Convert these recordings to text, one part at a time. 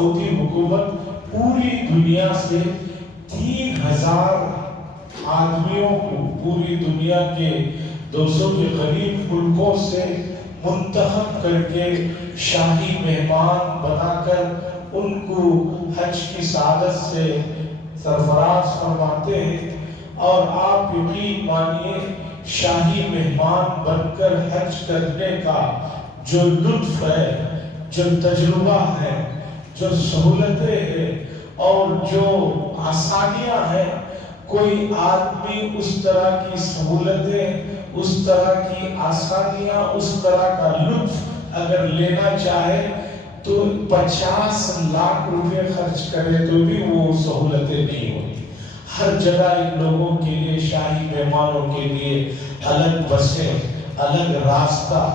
سعودی حکومت پوری دنیا سے 3000 آدمیوں کو پوری دنیا کے 200 کے قریب ملکوں سے منتخب کر کے شاہی مہمان بنا کر ان کو حج کی سعادت سے سرفراز فرماتے ہیں۔ اور آپ یقین مانیے شاہی مہمان بن کر حج کرنے کا جو لطف ہے، جو تجربہ ہے، جو سہولتیں ہیں اور جو آسانیاں ہیں، کوئی آدمی اس طرح کی سہولتیں، اس طرح کی آسانیاں، اس طرح کا لطف اگر لینا چاہے تو 50 لاکھ روپے خرچ کرے تو بھی وہ سہولتیں نہیں ہوتی۔ ہر جگہ ان لوگوں کے لیے، شاہی مہمانوں کے لیے الگ بسیں، الگ راستہ۔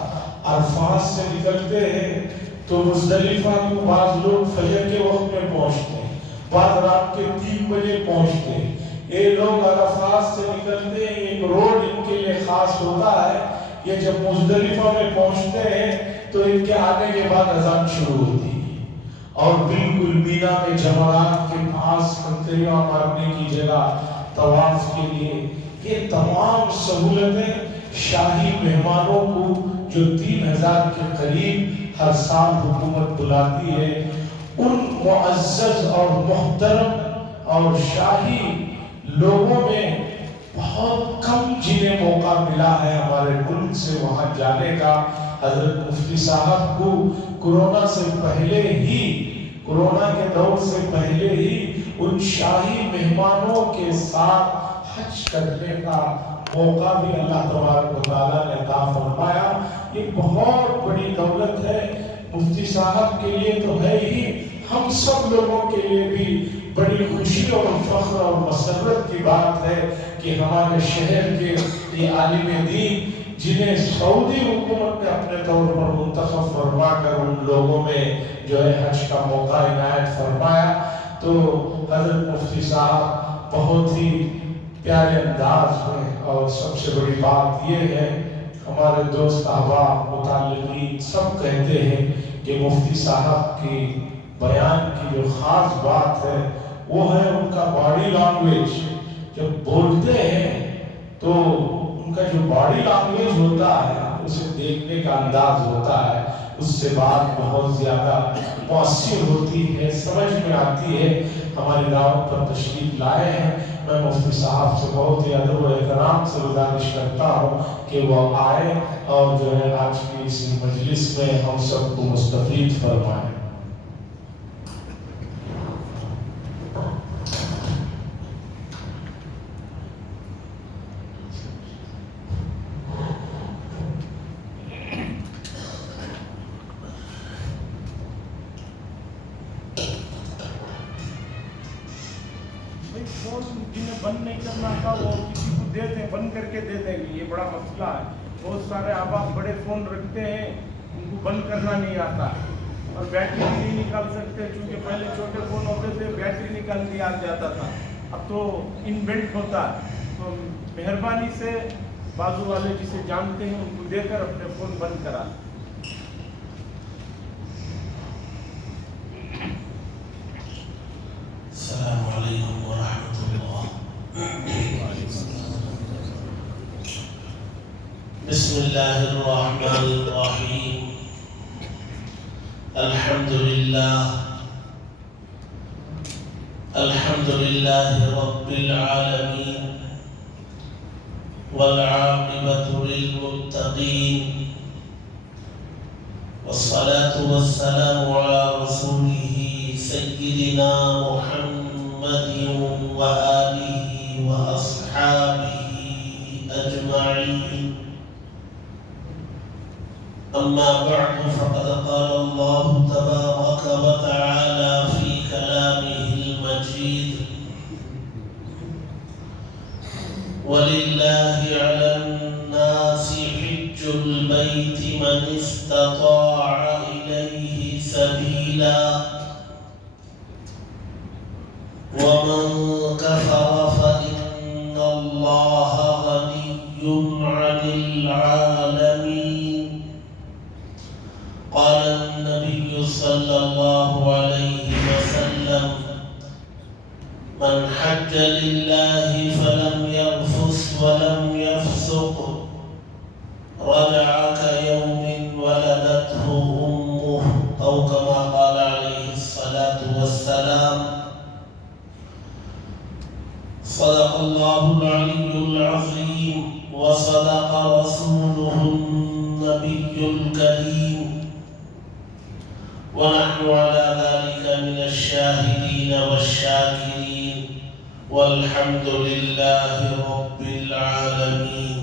عرفات سے نکلتے ہیں تو مزدلفہ کو بعض لوگ فجر کے وقت میں پہنچتے ہیں، بعض رات کے 3 بجے پہنچتے ہیں۔ یہ لوگ عرفات سے نکلتے ہیں، ایک روڈ ان کے لیے خاص ہوتا ہے، یہ جب مزدلفہ میں پہنچتے ہیں تو ان کے آنے کے بعد اذان شروع ہوتی ہے، اور بالکل مینا میں جمرات کے پاس کنکریاں مارنے کی جگہ طواف کے لیے یہ تمام سہولتیں شاہی مہمانوں کو جو 3000 کے قریب ہر سال حکومت بلاتی ہے، ان معزز اور محترم اور شاہی لوگوں میں بہت کم جنہیں موقع ملا ہے ہمارے ملک سے وہاں جانے کا۔ حضرت مفتی صاحب کو کورونا سے پہلے ہی، کورونا کے دور سے پہلے ہی ان شاہی مہمانوں کے ساتھ حج کرنے کا موقع بھی اللہ تبارک و تعالیٰ نے عطا فرمایا۔ یہ بہت بڑی دولت ہے، مفتی صاحب کے لیے تو ہے ہی، ہم سب لوگوں کے لیے بھی بڑی خوشی اور فخر اور مسرت کی بات ہے کہ ہمارے شہر کے یہ عالم دین جنہیں سعودی حکومت نے اپنے طور پر منتخب فرما کر ان لوگوں میں جو ہے حج کا موقع عنایت فرمایا، تو حضرت مفتی صاحب بہت ہی پیارے انداز میں، اور سب سے بڑی بات یہ ہے ہمارے دوست احباب متعلقین سب کہتے ہیں کہ مفتی صاحب کی بیان کی جو خاص بات ہے وہ ہے ان کا باڈی لینگویج۔ جب بولتے ہیں تو ان کا جو باڈی لینگویج ہوتا ہے، اسے دیکھنے کا انداز ہوتا ہے، اس سے بات بہت زیادہ مؤثر ہوتی ہے، سمجھ میں آتی ہے۔ ہماری دعوت پر تشریف لائے ہیں، میں مفتی صاحب سے بہت ہی ادب و احترام سے گزارش کرتا ہوں کہ وہ آئے اور جو ہے آج کی اس مجلس میں ہم سب کو مستفید فرمائیں۔ فون جنہیں بند نہیں کرنا تھا وہ کسی کو دیتے ہیں، بند کر کے دے دیں گے، یہ بڑا مسئلہ ہے۔ بہت سارے احباب بڑے فون رکھتے ہیں، ان کو بند کرنا نہیں آتا اور بیٹری بھی نہیں نکال سکتے، چونکہ پہلے چھوٹے فون ہوتے تھے بیٹری نکال دیا جاتا تھا، اب تو ان بلٹ ہوتا ہے۔ تو مہربانی سے بازو والے جسے جانتے ہیں ان کو دے کر اپنے فون بند کرا۔ السلام علیکم ورحمۃ اللہ۔ بسم اللہ الرحمن الرحیم۔ الحمد للہ رب العالمین والعاقبۃ للمتقین والصلاة والسلام على رسوله سيدنا محمد وآله وأصحابه أجمعين، أما بعد فقد قال الله تبارك وتعالى في كلامه المجيد: ولله على الناس حج البيت من استطاع إليه سبيلا ومن كفر فإن الله غني عن العالمين۔ قال النبي صلى الله عليه من حج لله فلم يرفث ولم يفسق رجع كيوم ولدته أمه أو كما قال عليه الصلاة والسلام. صدق الله العلي العظيم وصدق رسوله النبي الكريم، ونحن على ذلك من الشاهدين والشاكرين، والحمد لله رب العالمين.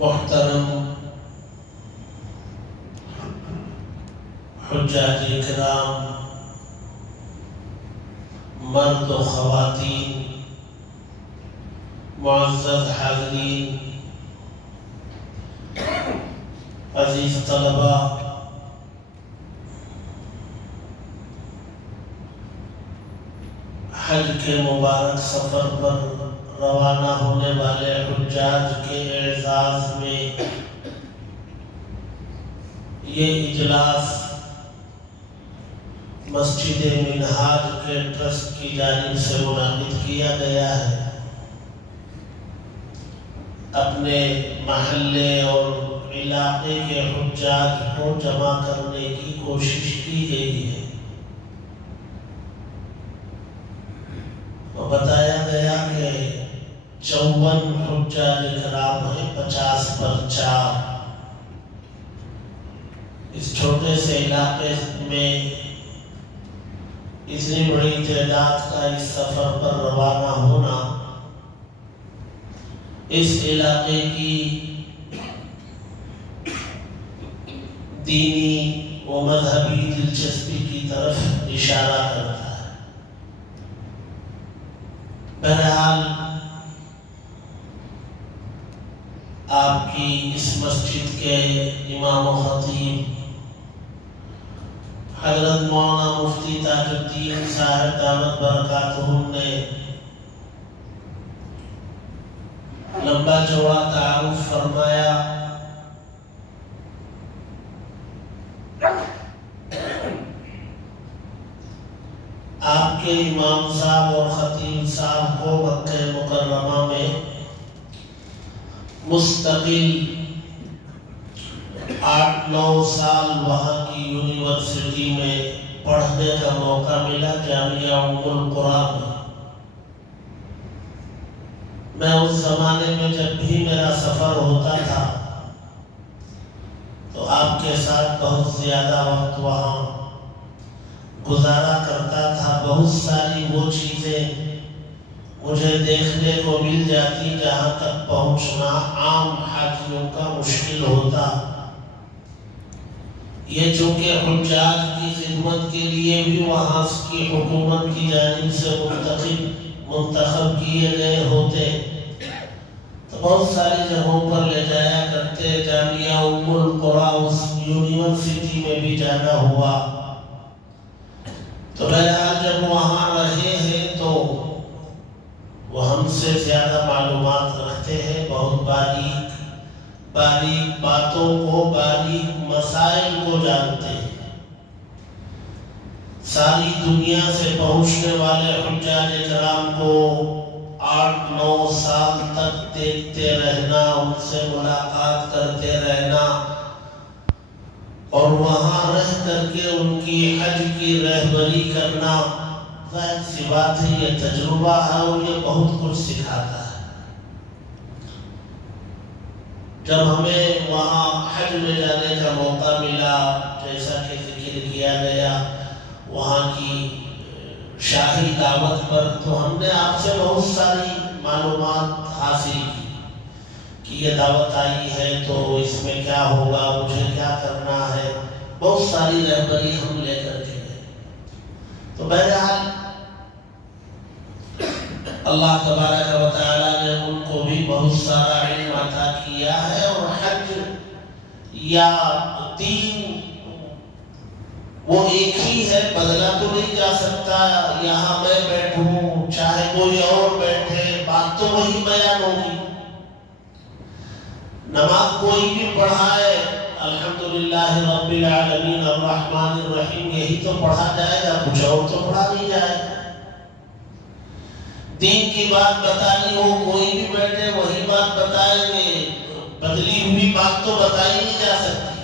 محترم حجاج کرام، مرد و خواتین، معزز حاضرین، عزیز طلبہ، حج کے مبارک سفر پر روانہ ہونے والے حجاج کے اعزاز میں یہ اجلاس مسجد منہاج کے ٹرسٹ کی جانب سے منعقد کیا گیا ہے. اپنے محلے اور علاقے کے حجاج کو جمع کرنے کی کوشش کی گئی ہے. بتایا گیا کہ 54 حجاج کرام ہیں، 50 پر 4. اس چھوٹے سے علاقے میں اتنی بڑی تعداد کا اس سفر پر روانہ ہونا اس علاقے کی دینی و مذہبی دلچسپی کی طرف اشارہ کرتا ہے. بہرحال آپ کی اس مسجد کے امام و خطیب حضرت مولانا مفتی تاج الدین صاحب دامت برکاتہم نے لمبا چوڑا تعارف فرمایا. آپ کے امام صاحب اور خطیب صاحب کو مکہ مکرمہ میں مستقل 8-9 سال وہاں کی یونیورسٹی میں پڑھنے کا موقع ملا، جامعہ ام القرآ میں. میں اس زمانے میں جب بھی میرا سفر ہوتا تھا تو آپ کے ساتھ بہت زیادہ وقت وہاں گزارا کرتا تھا. بہت ساری وہ چیزیں مجھے دیکھنے کو مل جاتی جہاں تک پہنچنا عام حاجیوں کا مشکل ہوتا. یہ چونکہ حجاج کی خدمت کے لیے بھی وہاں کی حکومت کی جانب سے منتخب کیے گئے ہوتے تو بہت ساری جگہوں پر لے جایا کرتے. جامعہ ام القرآ اس یونیورسٹی میں بھی جانا ہوا. تو بہرحال جب وہاں رہے ہیں تو وہ ہم سے زیادہ معلومات رکھتے ہیں، بہت باریک باتوں کو، باریک مسائل کو جانتے ہیں. ساری دنیا سے پہنچنے والے حجاج کرام کو 8-9 سال تک دیکھتے رہنا، ان سے ملاقات کرتے رہنا اور وہاں رہ کر کے ان کی حج کی رہبری کرنا، ظاہر سی بات ہے یہ تجربہ ہے اور یہ بہت کچھ سکھاتا ہے. جب ہمیں وہاں حج میں جانے کا موقع ملا، جیسا کہ ذکر کیا گیا وہاں کی شاہی دعوت پر، تو ہم نے آپ سے بہت ساری معلومات حاصل کی کہ یہ دعوت آئی ہے تو اس میں کیا ہوگا، مجھے کیا کرنا ہے. بہت ساری رہبری ہم لے کر کے گئے. تو بہرحال اللہ تبارک و تعالیٰ نے ان کو بھی بہت سارا علم عطا کیا ہے. اور حج یا دین وہ ایک ہی ہے، بدلا تو نہیں جا سکتا. یہاں میں بیٹھوں چاہے کوئی اور بیٹھے، بات تو وہی بیان ہوگی. نماز کوئی بھی پڑھائے الحمدللہ الحمدللہ رب العالمین الرحمن الرحیم یہی تو پڑھا جائے گا، کچھ اور تو پڑھا نہیں جائے گا۔ دین کی بات بتانی ہو کوئی بھی بیٹھے وہی بات بتائیں گے، بدلی ہوئی بات تو بتائی نہیں جا سکتی۔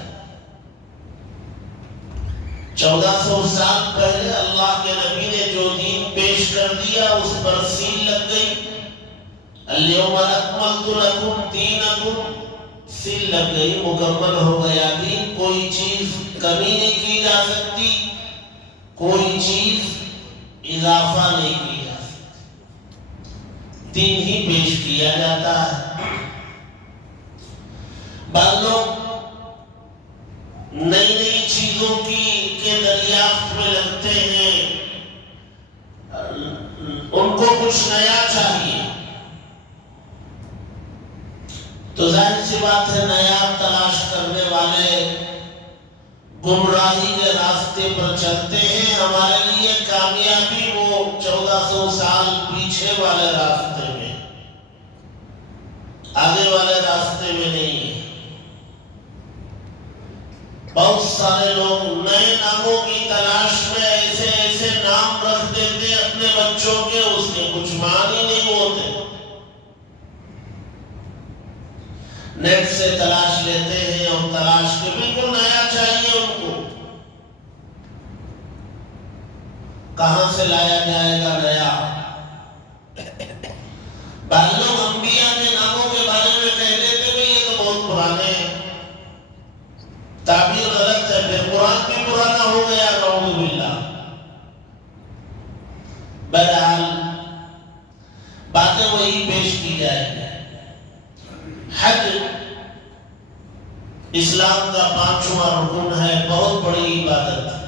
1400 سال پہلے اللہ کے نبی نے جو دین پیش کر دیا اس پر سیل لگ گئی، الیوم اکملت لکم دینکم، سیل لگ گئی، مکمل ہو گیا دین، کوئی چیز کمی نہیں کی جا سکتی، کوئی چیز اضافہ نہیں کی جا سکتی، دین ہی پیش کیا جاتا ہے۔ بعض لوگ نئی نئی چیزوں کے دریافت میں لگتے ہیں، ان کو کچھ نیا چاہیے، تو ظاہر سی بات ہے نیا تلاش کرنے والے گمراہی کے راستے پر چلتے ہیں۔ ہمارے لیے کامیابی وہ 1400 سال پیچھے والے راستے میں، آگے والے راستے میں نہیں ہے۔ بہت سارے لوگ نئے ناموں کی تلاش میں ایسے ایسے نام رکھ دیتے اپنے بچوں کے، اس کے کچھ معنی نہیں ہوتے، نیٹ سے تلاش لیتے ہیں اور تلاش کے بالکل نیا چاہیے ان کو، کہاں سے لایا جائے گا نیا؟ بعض لوگ انبیاء کے ناموں کے بارے میں کہہ لیتے ہیں یہ تو بہت پرانے ہیں، تعبیر غلط ہے، پھر قرآن بھی پرانا ہو گیا، نعوذ باللہ۔ بہرحال باتیں وہی پیش کی جائیں گی۔ حج اسلام کا 5واں رکن ہے، بہت بڑی عبادت ہے۔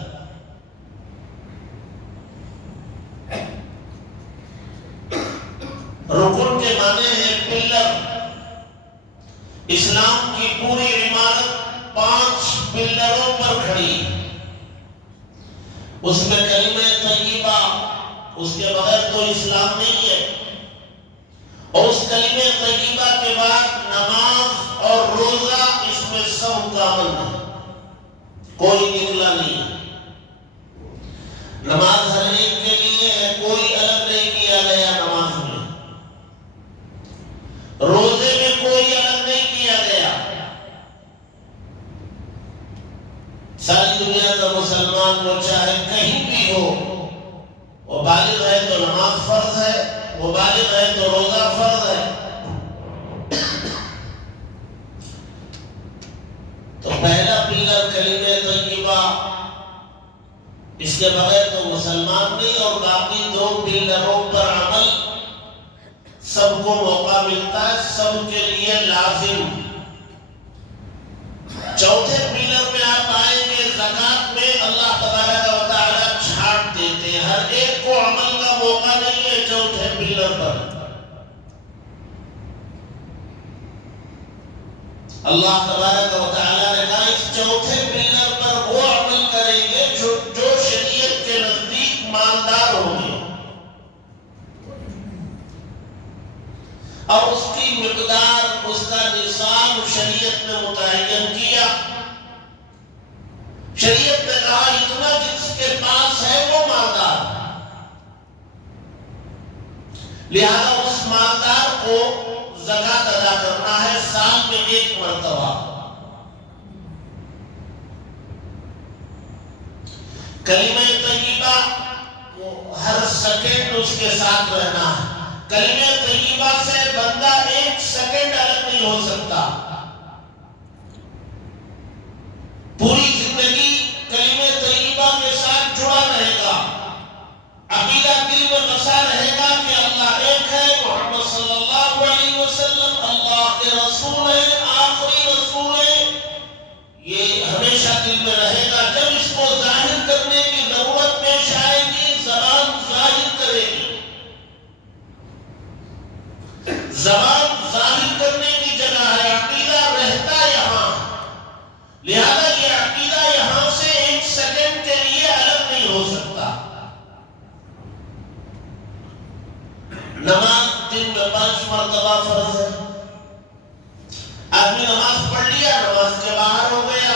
رکن کے معنی ہے پلر، اسلام کی پوری عمارت 5 پلروں پر کھڑی، اس میں کلمہ طیبہ، اس کے بغیر تو اسلام نہیں ہے، اور اس کلمہ طیبہ کے بعد نماز اور روزہ، اس میں سب مکمل ہے، کوئی نکلا نہیں ہے۔ نماز ہر ایک کے لیے ہے، کوئی الگ نہیں کیا گیا نماز میں، روزے میں کوئی الگ نہیں کیا گیا۔ ساری دنیا کا مسلمان وہ چاہے کہیں بھی ہو، وہ بالغ ہے تو نماز فرض ہے، وہ بالغ ہے تو روزہ فرض ہے۔ تو پہلا پلر کلمہ طیبہ، اس کے بغیر تو مسلمان نہیں، اور باقی 2 پلروں پر عمل سب کو موقع ملتا ہے، سب کے لیے لازم۔ چوتھے پلر میں آپ آئیں گے زکوٰۃ میں، اللہ تبارک و تعالیٰ چھانٹ دیتے ہیں، ہر ایک کو عمل کا موقع نہیں ہے چوتھے پلر پر۔ اللہ تبارک و تعالیٰ نے کہا اس چوتھے پلر پر وہ عمل کریں گے جو شریعت کے نزدیک مالدار ہوں گے، اور اس کی مقدار، اس کا نصاب شریعت نے متعین کیا۔ شریعت نے کہا اتنا جس کے پاس ہے وہ مالدار، لہذا اس مالدار کو زکوٰۃ ادا کرنا ہے سال میں 1 مرتبہ۔ کلمہ طیبہ ہر سیکنڈ اس کے ساتھ رہنا ہے، کلمہ طیبہ سے بندہ 1 سیکنڈ الگ نہیں ہو سکتا، پوری زندگی کلمہ طیبہ کے ساتھ جڑا رہے گا، عقیدہ دل میں بسا رہے گا کہ اللہ ایک ہے، محمد صلی اللہ علیہ وسلم اللہ کے رسول ہیں، آخری رسول ہیں، یہ ہمیشہ دل میں رہے گا۔ جب اس کو ظاہر کرنے کی ضرورت پیش آئے گی، زبان ظاہر کرے گی، زبان ظاہر کرنے کی جگہ ہے، عقیدہ رہتا یہاں، لہذا یہ عقیدہ یہاں سے 1 سیکنڈ کے لیے الگ نہیں ہو سکتا۔ نماز دن میں 5 مرتبہ فرض ہے، آدمی نماز پڑھ لیا، نماز کے باہر ہو گیا،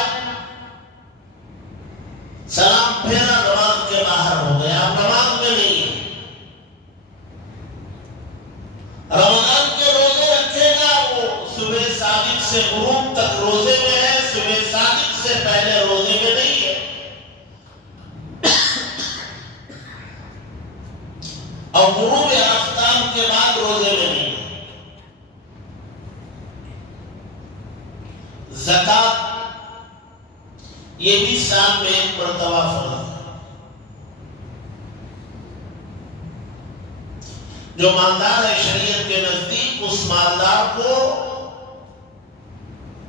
اور غروب آفتاب کے بعد روزے میں نہیں. زکات یہ بھی سال میں ایک مرتبہ فرض ہے. جو مالدار ہے شریعت کے نزدیک اس مالدار کو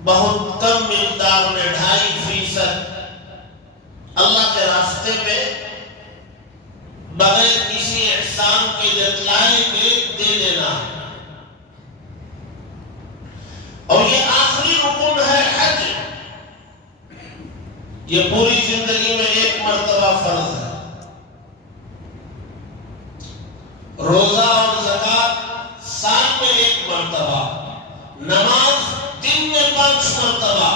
بہت کم مقدار میں 2.5% اللہ کے راستے میں بغیر کسی احسان کے جتلائے کے دے دینا. اور یہ آخری رکن ہے حج. یہ پوری زندگی میں ایک مرتبہ فرض ہے. روزہ اور زکات سال میں ایک مرتبہ، نماز دن میں 5 مرتبہ،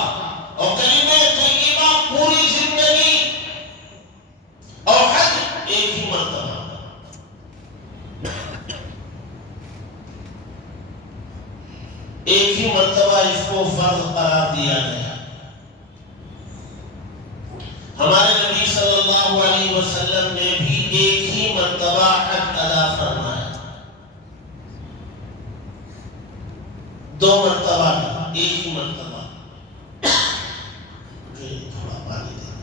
اور کلمہ طیبہ پوری زندگی، اور حج ایک ہی مرتبہ. ایک ہی مرتبہ اس کو فرض قرار دیا گیا. ہمارے نبی صلی اللہ علیہ وسلم نے بھی ایک ہی مرتبہ حج ادا فرمایا. 2 مرتبہ نہیں، ایک ہی مرتبہ. مجھے تھوڑا پانی دے.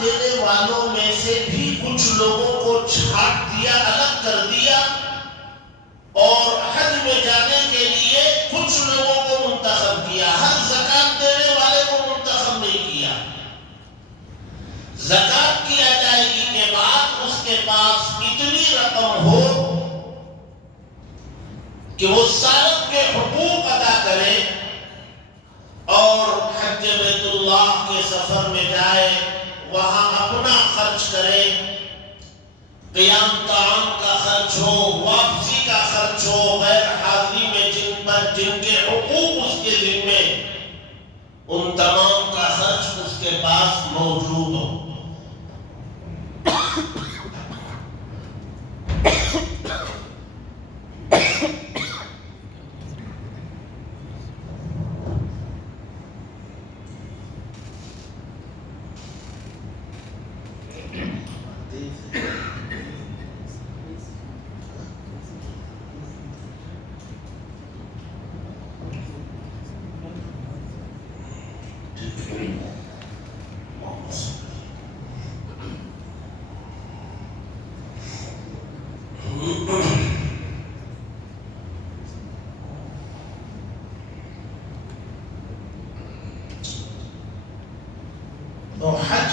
دینے والوں میں سے بھی کچھ لوگوں کو چھانٹ دیا، الگ کر دیا، اور حج میں جانے کے لیے کچھ لوگوں کو منتخب کیا. ہر زکات دینے والے کو منتخب نہیں کیا. زکات کی ادائیگی کے بعد اس کے پاس اتنی رقم ہو کہ وہ سالت کے حقوق ادا کرے اور حج بیت اللہ کے سفر میں جائے، وہاں اپنا خرچ کرے، قیام طعام کا خرچ ہو، واپسی کا خرچ ہو، غیر حاضری میں جن کے حقوق اس کے ذمے، ان تمام کا خرچ اس کے پاس موجود ہو. تو حج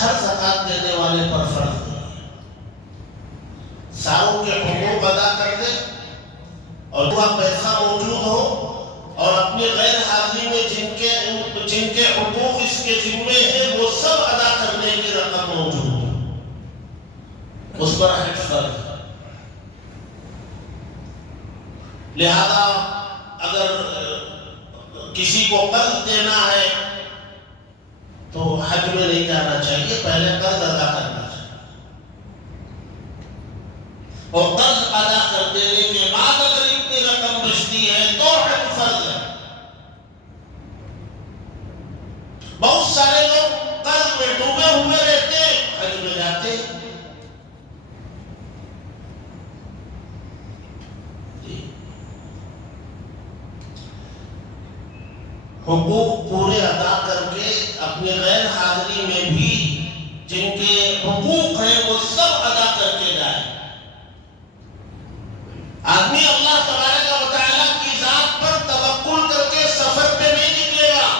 ہر زکات دینے والے پر فرض ہے. ساروں کے حقوق ادا کر دے، اور وہ پیسہ موجود ہو، اور اپنی غیر حاضری میں جن کے حقوق اس کے ذمے ہیں وہ سب ادا کرنے کی رقم موجود ہو، اس پر حج فرض ہے. لہذا اگر کسی کو قرض دینا ہے تو حج میں نہیں جانا چاہیے، پہلے قرض ادا کرنا چاہیے، اور قرض ادا کر دینے کے بعد اگر اتنی رقم بچتی ہے تو حج فرض ہے. بہت سارے لوگ قرض میں ڈوبے ہوئے رہتے ہیں، حج میں جاتے ہیں. حقوق پورے ادا کر کے اپنی غیر حاضری میں بھی جن کے حقوق ہیں وہ سب ادا کر کے جائے. آدمی اللہ تبارک و تعالیٰ کی ذات پر توکل کر کے سفر پہ نہیں نکلے گا.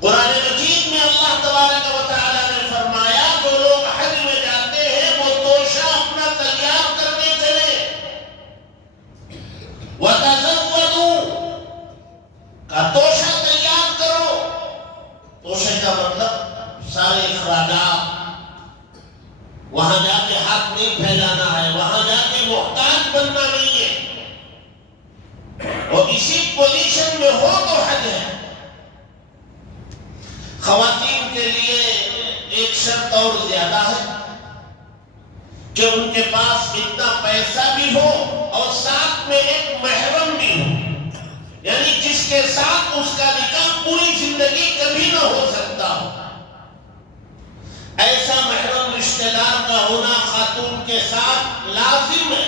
قرآن مجید میں اللہ تبارک و تعالیٰ نے فرمایا جو لوگ حج میں جاتے ہیں وہ توشہ اپنا تیار کرنے چلے. وَتَزَوَّدُوا، کا توشہ تیار کرو. توشے کا مطلب سارے اخراجات، وہاں جا کے ہاتھ نہیں پھیلانا ہے، وہاں جا کے محتاج بننا نہیں ہے، اور اسی پوزیشن میں ہو تو حج ہے. خواتین کے لیے ایک شرط اور زیادہ ہے کہ ان کے پاس اتنا پیسہ بھی ہو اور ساتھ میں ایک محرم بھی ہو، یعنی جس کے ساتھ اس کا نکاح پوری زندگی کبھی نہ ہو سکتا ہو۔ ایسا محرم رشتہ دار کا ہونا خاتون کے ساتھ لازم ہے،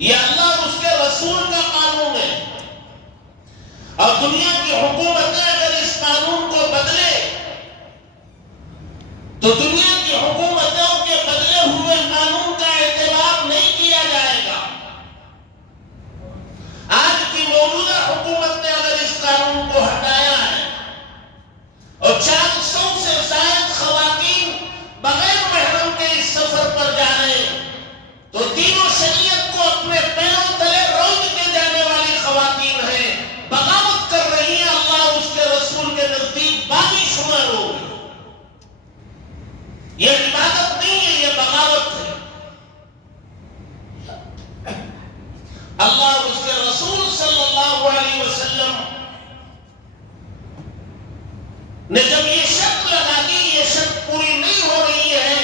یہ اللہ اور اس کے رسول کا قانون ہے۔ اور دنیا کی حکومتیں اگر اس قانون کو بدلے تو دنیا کی حکومتوں کے بدلے ہوئے قانون کا اعتبار نہیں کیا جائے گا۔ آج کی موجودہ حکومت نے اگر اس قانون کو ہٹایا ہے اور 400 سے زائد خواتین بغیر محرم کے اس سفر پر جا رہے ہیں، تو تینوں شریعت کو اپنے پیروں تلے روج کے جانے والی خواتین ہیں، بغاوت کر رہی ہیں، اللہ اور اس کے رسول کے نزدیک باغی شمار ہوگی۔ یہ عبادت نہیں ہے، یہ بغاوت ہے۔ اللہ اور اس کے رسول صلی اللہ علیہ وسلم نے جب یہ شرط لگا دی، یہ شرط پوری نہیں ہو رہی ہے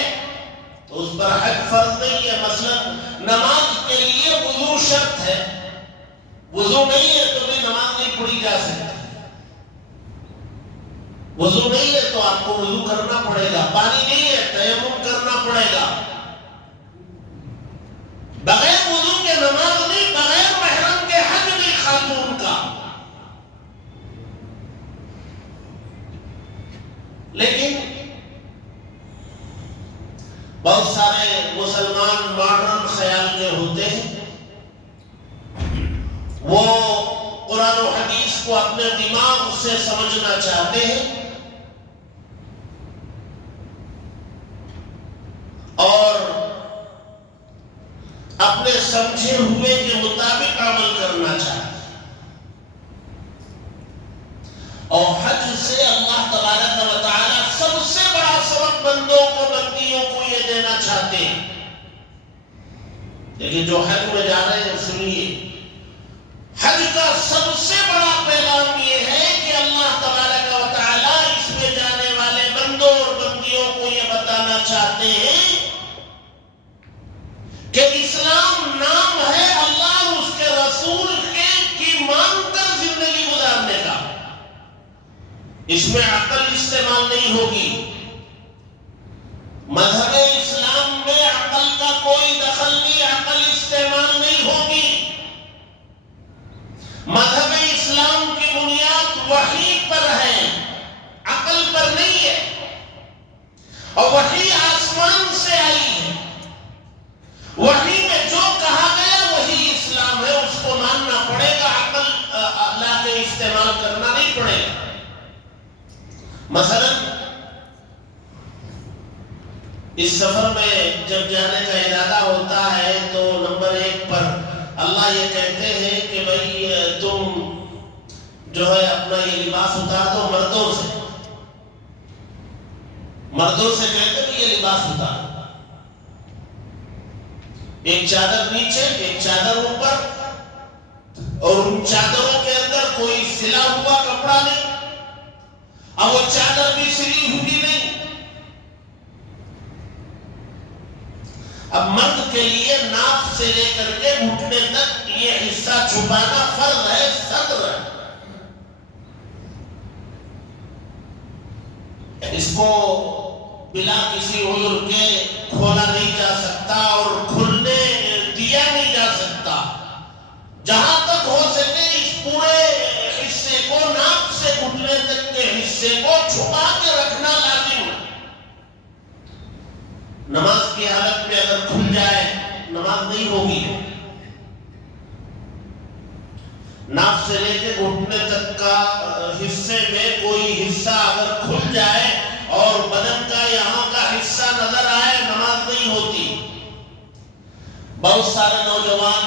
تو اس پر حج فرض نہیں ہے۔ مثلا نماز کے لیے وضو شرط ہے، وضو نہیں ہے تو بھی نماز نہیں پڑھی جا سکتی۔ وضو نہیں ہے تو آپ کو وضو کرنا پڑے گا، پانی نہیں ہے تیمم کرنا پڑے گا۔ بغیر وضو کے نماز نہیں، بغیر محرم کے حج نہیں خاتون کا۔ لیکن بہت سارے مسلمان ماڈرن خیال کے ہوتے ہیں، وہ قرآن و حدیث کو اپنے دماغ سے سمجھنا چاہتے ہیں اور اپنے سمجھے ہوئے کے مطابق عمل کرنا چاہتے ہیں، اور حج سے اللہ تبارک و تعالی سب سے بڑا سبق بندوں کو، بندیوں کو یہ دینا چاہتے ہیں۔ لیکن جو حج میں جا رہے ہیں، سنیے، حج کا سب سے بڑا پیغام یہ ہے کہ اللہ تبارک و تعالی اس میں جانے والے بندوں اور بندیوں کو یہ بتانا چاہتے ہیں کہ اسلام نام ہے اللہ اور اس کے رسول کی مان کر زندگی گزارنے کا، اس میں عقل استعمال نہیں ہوگی۔ مذہب اسلام میں عقل کا کوئی دخل نہیں، عقل استعمال نہیں ہوگی۔ مذہب اسلام کی بنیاد وحی پر ہے، عقل پر نہیں ہے، اور وحی آسمان سے آئی ہے۔ وحی میں جو کہا گیا وہی اسلام ہے، اس کو ماننا پڑے گا، عقل لا کے استعمال کرنا نہیں پڑے گا۔ مثلا اس سفر میں جب جانے کا ارادہ ہوتا ہے تو نمبر 1 پر اللہ یہ کہتے ہیں کہ بھئی تم جو ہے اپنا یہ لباس اتار دو، مردوں سے کہتے ہیں کہ یہ لباس اتار، ایک چادر نیچے ایک چادر اوپر، اور ان چادروں کے اندر کوئی سلا ہوا کپڑا نہیں، اب وہ چادر بھی سلی ہوئی نہیں۔ اب مرد کے لیے ناف سے لے کر کے گھٹنے تک یہ حصہ چھپانا فرض ہے، صدر ہے۔ اس کو بلا کسی عذر کے کھولا نہیں جا سکتا اور کھلنے دیا نہیں جا سکتا۔ جہاں تک ہو سکے اس پورے حصے کو، ناف سے گھٹنے تک کے حصے کو چھپا کے رکھنا لازم ہے۔ نماز کی حالت میں اگر کھل جائے نماز نہیں ہوگی۔ ناف سے لے کے گھٹنے تک کا حصے میں کوئی حصہ اگر کھل جائے اور بدن کا یہاں کا حصہ نظر آئے، نماز نہیں ہوتی۔ بہت سارے نوجوان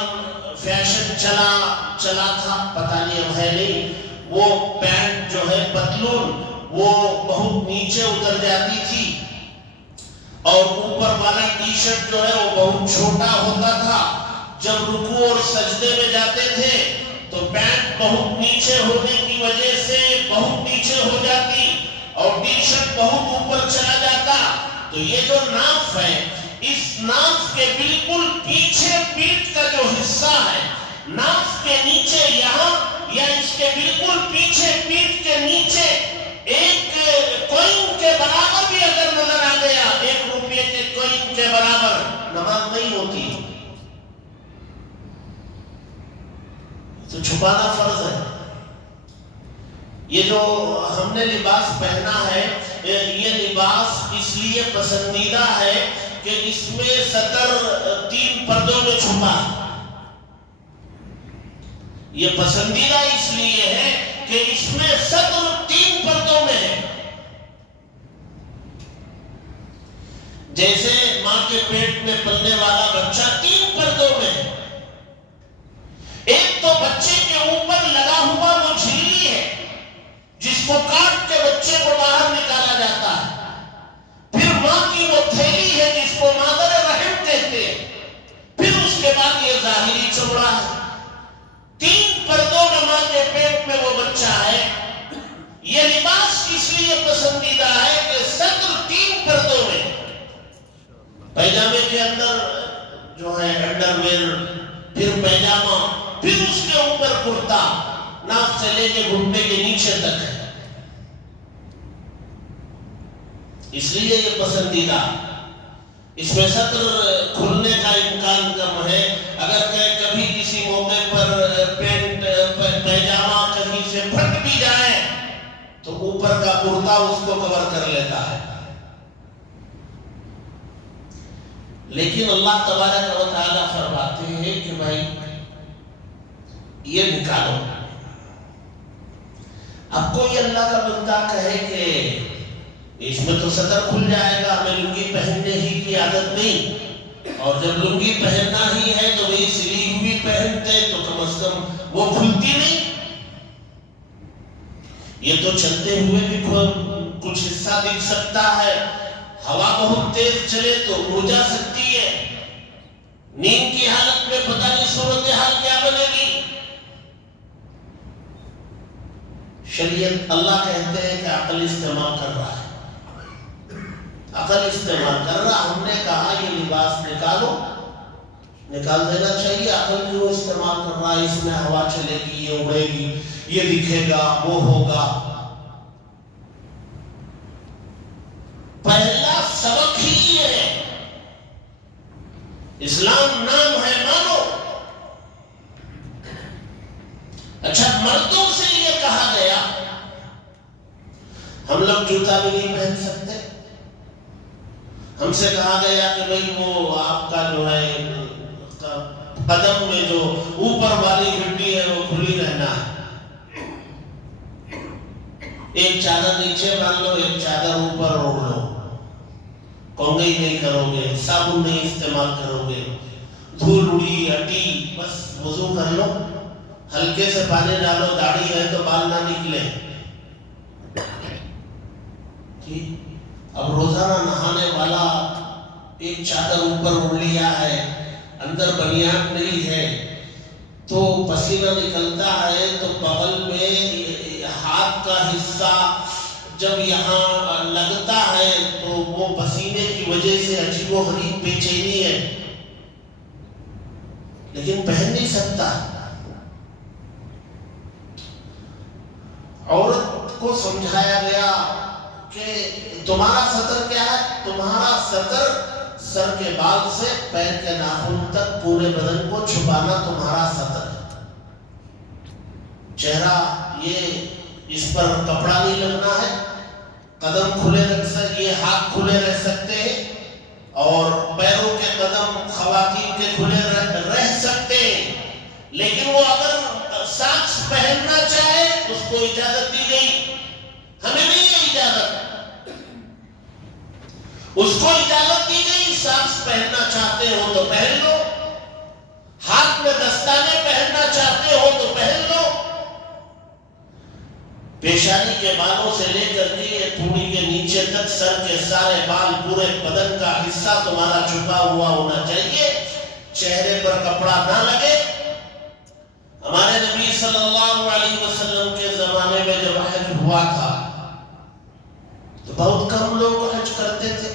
فیشن چلا تھا، پتہ نہیں اب ہے نہیں، وہ پینٹ جو ہے پتلون وہ بہت نیچے اتر جاتی تھی اور اوپر والا ٹی شرٹ جو ہے وہ بہت چھوٹا ہوتا تھا۔ جب رکوع اور سجدے میں جاتے تھے تو پینٹ بہت نیچے ہونے کی وجہ سے بہت نیچے ہو جاتی، اور ٹی شرٹ بہت اوپر چلا جاتا، تو یہ جو ناف ہے، اس ناف کے بالکل پیچھے پیٹھ کا جو حصہ ہے، ناف کے نیچے یہاں یا اس کے بالکل پیچھے پیٹھ کے نیچے ایک کوئن کے برابر بھی اگر نظر آ گیا، 1 روپے کے کوئن کے برابر، نماز نہیں ہوتی، تو چھپانا فرض ہے۔ یہ جو ہم نے لباس پہنا ہے، یہ لباس اس لیے پسندیدہ ہے کہ اس میں سطر 3 پردوں میں چھپا ہے۔ یہ پسندیدہ اس لیے ہے کہ اس میں سطر 3 پردوں میں ہے۔ جیسے ماں کے پیٹ میں پلنے والا بچہ 3 پردوں میں ہے۔ ایک تو بچے کے اوپر لگا ہوا وہ جھلی ہے جس کو کاٹ کے بچے کو باہر نکالا جاتا ہے، پھر ماں کی وہ تھیلی ہے جس کو مادر رحم کہتے ہیں، پھر اس کے بعد یہ ظاہری چمڑا ہے۔ 3 پردوں میں ماں کے پیٹ میں وہ بچہ ہے۔ یہ لباس اس لیے پسندیدہ ہے کہ سطر 3 پردوں میں، پیجامے کے اندر جو ہے انڈر ویئر، پھر پیجامہ، پھر اس کے اوپر کرتا، ناک سے لے کے گھٹنے کے نیچے تک ہے، اس لیے یہ پسندیدہ۔ اس میں سطر کھلنے کا امکان کم ہے، اگر کبھی کسی موقع پر پینٹ پیجامہ کہیں سے پھٹ بھی جائے تو اوپر کا کرتا اس کو کور کر لیتا ہے۔ لیکن اللہ تبارک و تعالیٰ فرماتے ہیں کہ بھائی یہ نکالو۔ اب کوئی اللہ کا بندہ کہے کہ اس میں تو سطر کھل جائے گا، ہمیں لنگی پہننے ہی کی عادت نہیں، اور جب لنگی پہننا ہی ہے تو وہی سلی ہوئی پہنتے، تو کم از کم وہ کھلتی نہیں، یہ تو چلتے ہوئے بھی کچھ حصہ دکھ سکتا ہے، ہوا بہت تیز چلے تو اڑ جا سکتی ہے، نیند کی حالت میں پتہ نہیں صورتحال کیا بنے گی۔ شریعت اللہ کہتے ہیں کہ عقل استعمال کر رہا ہے، عقل استعمال کر رہا، ہم نے کہا یہ لباس نکالو، نکال دینا چاہیے۔ عقل کیوں استعمال کر رہا ہے؟ اس میں ہوا چلے گی، یہ اڑے گی، یہ دکھے گا، وہ ہوگا۔ پہلا سبق ہی یہ ہے، اسلام نام ہے مانو۔ اچھا، مردوں سے یہ کہا گیا ہم لوگ جوتا بھی نہیں پہن سکتے، ہم سے کہا گیا کہ بھئی وہ آپ کا جو ہے قدم میں جو اوپر والی ہڈی ہے وہ کھلی رہنا ہے، ایک چادر نیچے باندھ لو، ایک چادر اوپر اوڑھ لو، کونگی نہیں کرو گے، صابن نہیں استعمال کرو گے، دھول اڑی ہٹی بس وضو کر لو، ہلکے سے پانی ڈالو، داڑھی ہے تو بال نہ نکلے۔ اب روزانہ نہانے والا ایک چادر اوپر اوڑھ لیا ہے، اندر بنیان نہیں ہے، تو پسینہ نکلتا ہے تو بغل میں ہاتھ کا حصہ جب یہاں لگتا ہے تو وہ پسینے کی وجہ سے عجیب و غریب بے چینی ہے، لیکن پہن نہیں سکتا۔ عورت کو سمجھایا گیا کہ تمہارا سطر کیا ہے؟ تمہارا سطر سر کے بال سے پیر کے ناخن تک پورے بدن کو چھپانا تمہارا سطر ہے۔ چہرہ یہ اس پر کپڑا نہیں لگنا ہے، قدم کھلے رکھ سکتے، یہ ہاتھ کھلے رہ سکتے ہیں، اور پیروں کے قدم خواتین کے کھلے رہ سکتے ہیں، لیکن وہ اگر ساکس پہننا چاہے اس کو اجازت دی گئی، ہمیں نہیں ہے اجازت، اس کو اجازت دی گئی، ساکس پہننا چاہتے ہو تو پہن لو، ہاتھ میں دستانے پہننا چاہتے ہو تو پہن لو، پیشانی کے بالوں سے لے کر کے یہ تھوڑی کے نیچے تک سر کے سارے بال، پورے بدن کا حصہ تمہارا چھپا ہوا ہونا چاہیے، چہرے پر کپڑا نہ لگے۔ ہمارے نبی صلی اللہ علیہ وسلم کے زمانے میں جب حج ہوا تھا بہت کم لوگ حج کرتے تھے.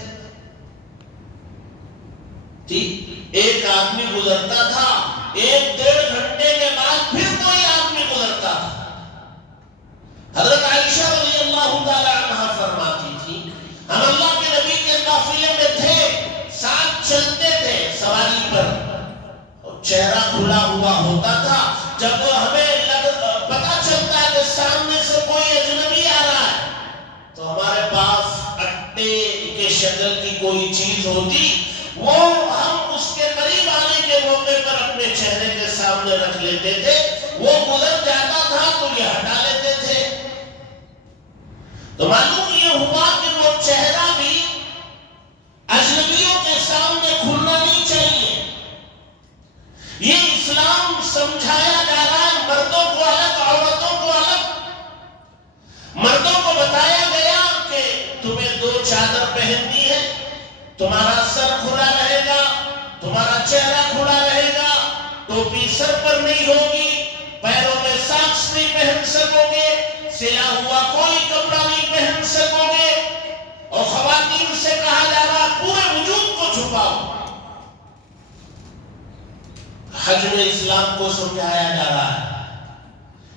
ٹھیک، ایک آدمی گزرتا تھا، 1-1.5 گھنٹے کے بعد پھر کوئی آدمی گزرتا تھا. حضرت عائشہ رضی اللہ تعالی عنہ فرماتی تھی ہم اللہ کے نبی کے قافلے میں تھے، ساتھ چلتے تھے سواری پر، اور چہرہ کھلا ہوا ہوتا تھا. جب ہمیں پتا چلتا ہے کہ سامنے سے کوئی اجنبی آ رہا ہے تو ہمارے پاس اٹے کے شکل کی کوئی چیز ہوتی، وہ ہم اس کے قریب آنے کے موقع پر اپنے چہرے کے سامنے رکھ لیتے تھے. وہ گزر جاتا تھا تو یہ ہٹا لیتے تھے. تو معلوم یہ ہوا کہ وہ چہرہ بھی اجنبیوں کے سامنے کھلنا نہیں چاہیے. یہ اسلام سمجھایا جا رہا ہے مردوں کو الگ، عورتوں کو الگ. مردوں کو بتایا گیا کہ تمہیں 2 چادر پہننی ہے، تمہارا سر کھلا رہے گا، تمہارا چہرہ کھلا رہے گا، ٹوپی سر پر نہیں ہوگی، پیروں میں ساکس نہیں پہن سکو گے، سلا ہوا کوئی کپڑا نہیں پہن سکو گے. اور خواتین سے کہا جا رہا پورے وجود کو چھپاؤ. حج میں اسلام کو سمجھایا جا رہا ہے.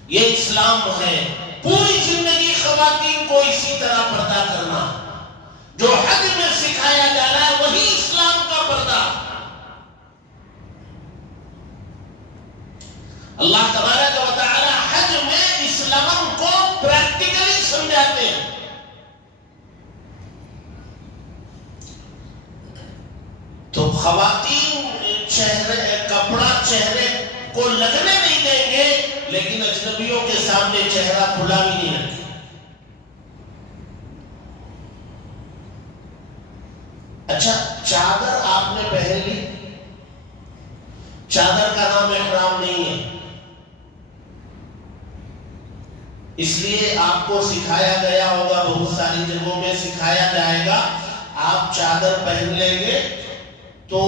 یہ اسلام ہے. پوری زندگی خواتین کو اسی طرح پردہ کرنا. جو حج میں سکھایا جا رہا ہے وہی اسلام کا پردہ. اللہ تبارک و تعالی حج میں اسلام کو پریکٹیکلی سمجھاتے ہیں. تو خواتین کپڑا چہرے کو لگنے نہیں دیں گے، لیکن اجنبیوں کے سامنے چہرہ کھلا بھی نہیں رکھیں. اچھا، چادر آپ نے پہن لی، چادر کا نام احرام نہیں ہے. اس لیے آپ کو سکھایا گیا ہوگا، بہت ساری جگہوں میں سکھایا جائے گا، آپ چادر پہن لیں گے تو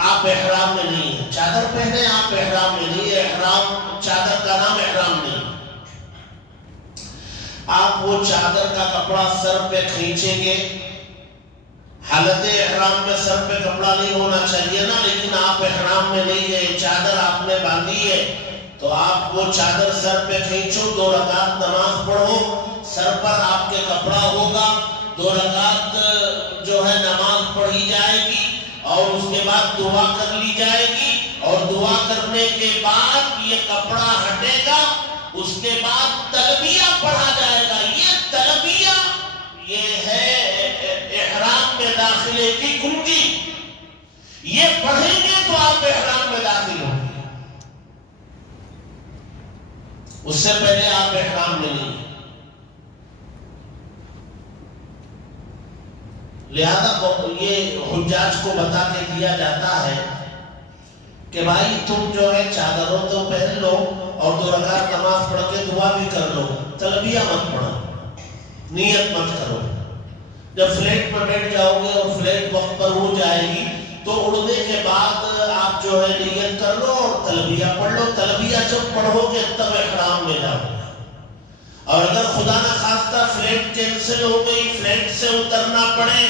آپ احرام میں نہیں ہیں. چادر پہنے آپ احرام میں نہیں. احرام، چادر کا نام احرام نہیں. آپ وہ چادر کا کپڑا سر پہ کھینچیں گے. حالت احرام میں سر پہ کپڑا نہیں ہونا چاہیے نا، لیکن آپ احرام میں نہیں ہے، چادر آپ نے باندھی ہے تو آپ وہ چادر سر پہ کھینچو، 2 رکعت نماز پڑھو، سر پر آپ کے کپڑا ہوگا، 2 رکعت جو ہے نماز پڑھی جائے گی، اور اس کے بعد دعا کر لی جائے گی، اور دعا کرنے کے بعد یہ کپڑا ہٹے گا. اس کے بعد تلبیہ پڑھا جائے گا. یہ تلبیہ یہ ہے احرام میں داخلے کی کنجی. یہ پڑھیں گے تو آپ احرام میں داخل ہوں گے. اس سے پہلے آپ احرام میں نہیں. لہذا یہ حجاج کو بتا کے دیا جاتا ہے کہ بھائی تم جو ہے چادروں تو پہن لو اور 2 رکعت نماز پڑھ کے دعا بھی کر لو، تلبیہ مت پڑھو، نیت مت کرو. جب فلیٹ پر بیٹھ جاؤ گے اور فلیٹ وقت پر ہو جائے گی تو اڑنے کے بعد آپ جو ہے نیت کر لو اور تلبیہ پڑھ لو. تلبیہ جب پڑھو گے تب احرام میں جاؤ. اور اگر خدا نہ خواستہ فلیٹ کینسل ہو گئی، فلیٹ سے اترنا پڑے،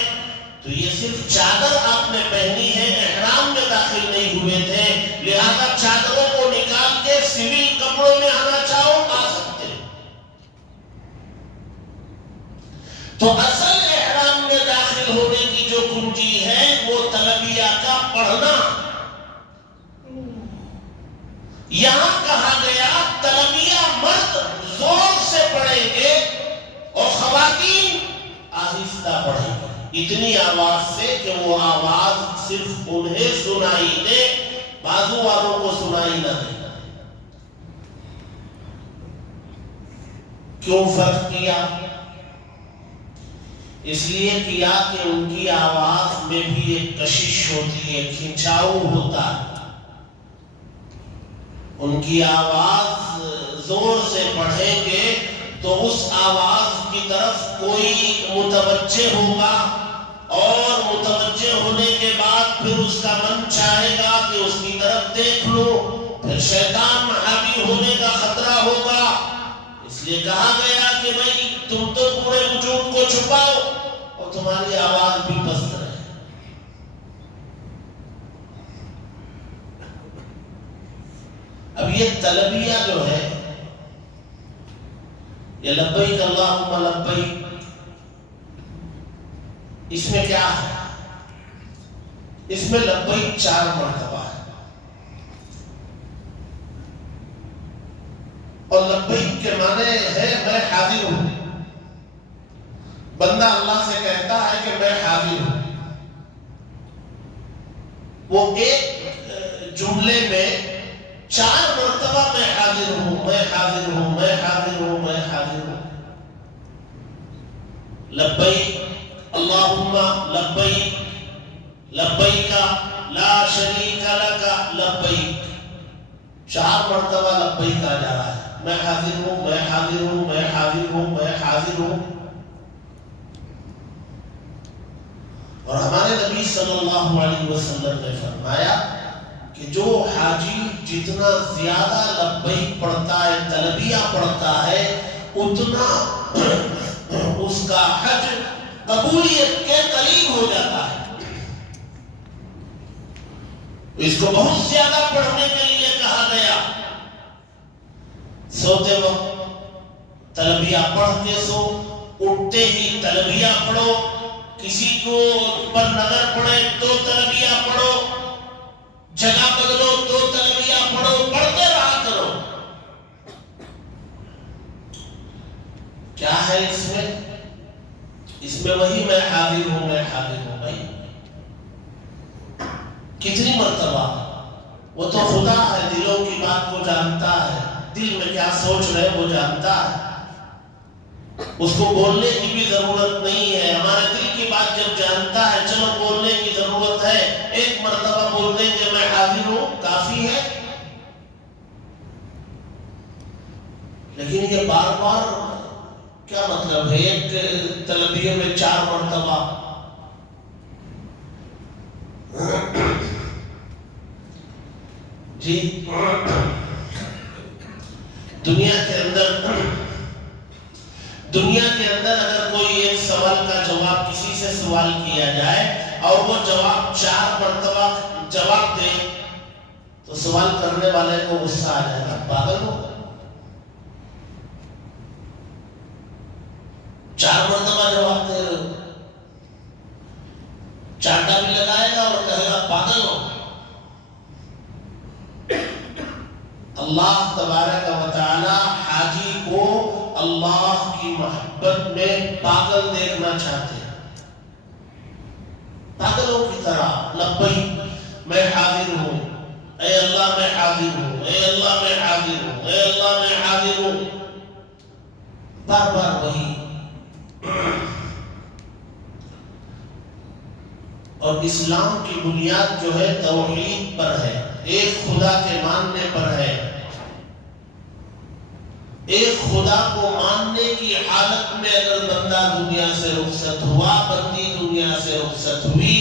تو یہ صرف چادر آپ نے پہنی ہے، احرام میں داخل نہیں ہوئے تھے. لہذا چادروں کو نکال کے سول کپڑوں میں آنا چاہو آ سکتے. تو اصل احرام میں داخل ہونے کی جو کنجی ہے وہ تلبیہ کا پڑھنا. یہاں کہا گیا تلبیہ مرد زور سے پڑھیں گے اور خواتین آہستہ پڑھیں گے، اتنی آواز سے کہ وہ آواز صرف انہیں سنائی دے، بازو والوں کو سنائی نہ دے. کیوں فرق کیا؟ اس لیے کیا کہ ان کی آواز میں بھی ایک کشش ہوتی ہے، کھنچاؤ ہوتا ہے. ان کی آواز زور سے پڑھیں گے تو اس آواز کی طرف کوئی متوجہ ہوگا، اور متوجہ ہونے کے بعد پھر اس کا من چاہے گا کہ اس کی طرف دیکھ لو، پھر شیطان حاوی ہونے کا خطرہ ہوگا. اس لیے کہا گیا کہ بھائی تم تو پورے چھپاؤ اور تمہاری آواز بھی پست رہے۔ اب یہ تلبیہ جو ہے، یہ لبیک اللہم لبیک، اس میں کیا ہے؟ اس میں لبیک 4 مرتبہ ہے، اور لبیک کے معنی ہے میں حاضر ہوں۔ بندہ اللہ سے کہتا ہے کہ میں حاضر ہوں، وہ ایک جملے میں 4 مرتبہ میں حاضر ہوں، میں حاضر ہوں، میں حاضر ہوں، میں حاضر ہوں۔ لبیک اللہم لبیک، لبیک لا شریک لک لبیک، 4 مرتبہ لبیک آ جا رہا ہے، میں حاضر ہوں، میں حاضر ہوں، میں حاضر ہوں، میں حاضر ہوں۔ اور ہمارے نبی صلی اللہ علیہ وسلم نے فرمایا کہ جو حاجی جتنا زیادہ لبیک پڑھتا ہے، تلبیہ پڑھتا ہے، اتنا اس کا حج قبولیت کے قریب ہو جاتا ہے۔ اس کو بہت زیادہ پڑھنے کے لیے کہا گیا۔ سوتے وقت تلبیہ پڑھ کے سو، اٹھتے ہی تلبیہ پڑھو، کسی کو پر نظر پڑے تو تلبیہ پڑھو، جگہ بدلو تو تلبیہ پڑھو، پڑھتے رہا کرو۔ کیا ہے اس میں وہی میں حاضر ہوں، میں حاضر ہوں۔ بھائی کتنی مرتبہ؟ وہ تو خدا ہے، دلوں کی بات کو جانتا ہے، دل میں کیا سوچ رہے وہ جانتا ہے، اس کو بولنے کی بھی ضرورت نہیں ہے۔ ہمارے دل کی بات جب جانتا ہے، چلو بولنے کی ضرورت ہے، ایک مرتبہ بول دیں کہ میں حاضر ہوں، کافی ہے۔ لیکن یہ بار بار کیا مطلب ہے؟ ایک تلبیہ میں 4 مرتبہ۔ جی دنیا کے اندر اگر کوئی ایک سوال کا جواب کسی سے سوال کیا جائے اور وہ جواب 4 مرتبہ جواب دے تو سوال کرنے والے کو غصہ آ جائے گا، پاگل ہو، 4 مرتبہ جواب دے رہے ہو، چانٹا بھی لگائے گا اور کہے گا پاگل ہو۔ اللہ تبارک و تعالی حاجی کو اللہ کی محبت میں پاگل دیکھنا چاہتے ہیں، پاگلوں کی طرح لبیک میں حاضر ہوں، اے اللہ میں حاضر ہوں، اے اللہ میں حاضر ہوں، اے اللہ میں حاضر ہوں، بار بار وہی۔ اور اسلام کی بنیاد جو ہے توحید پر ہے، ایک خدا کے ماننے پر ہے۔ ایک خدا کو ماننے کی حالت میں اگر بندہ دنیا سے رخصت ہوا، بندی دنیا سے رخصت ہوئی،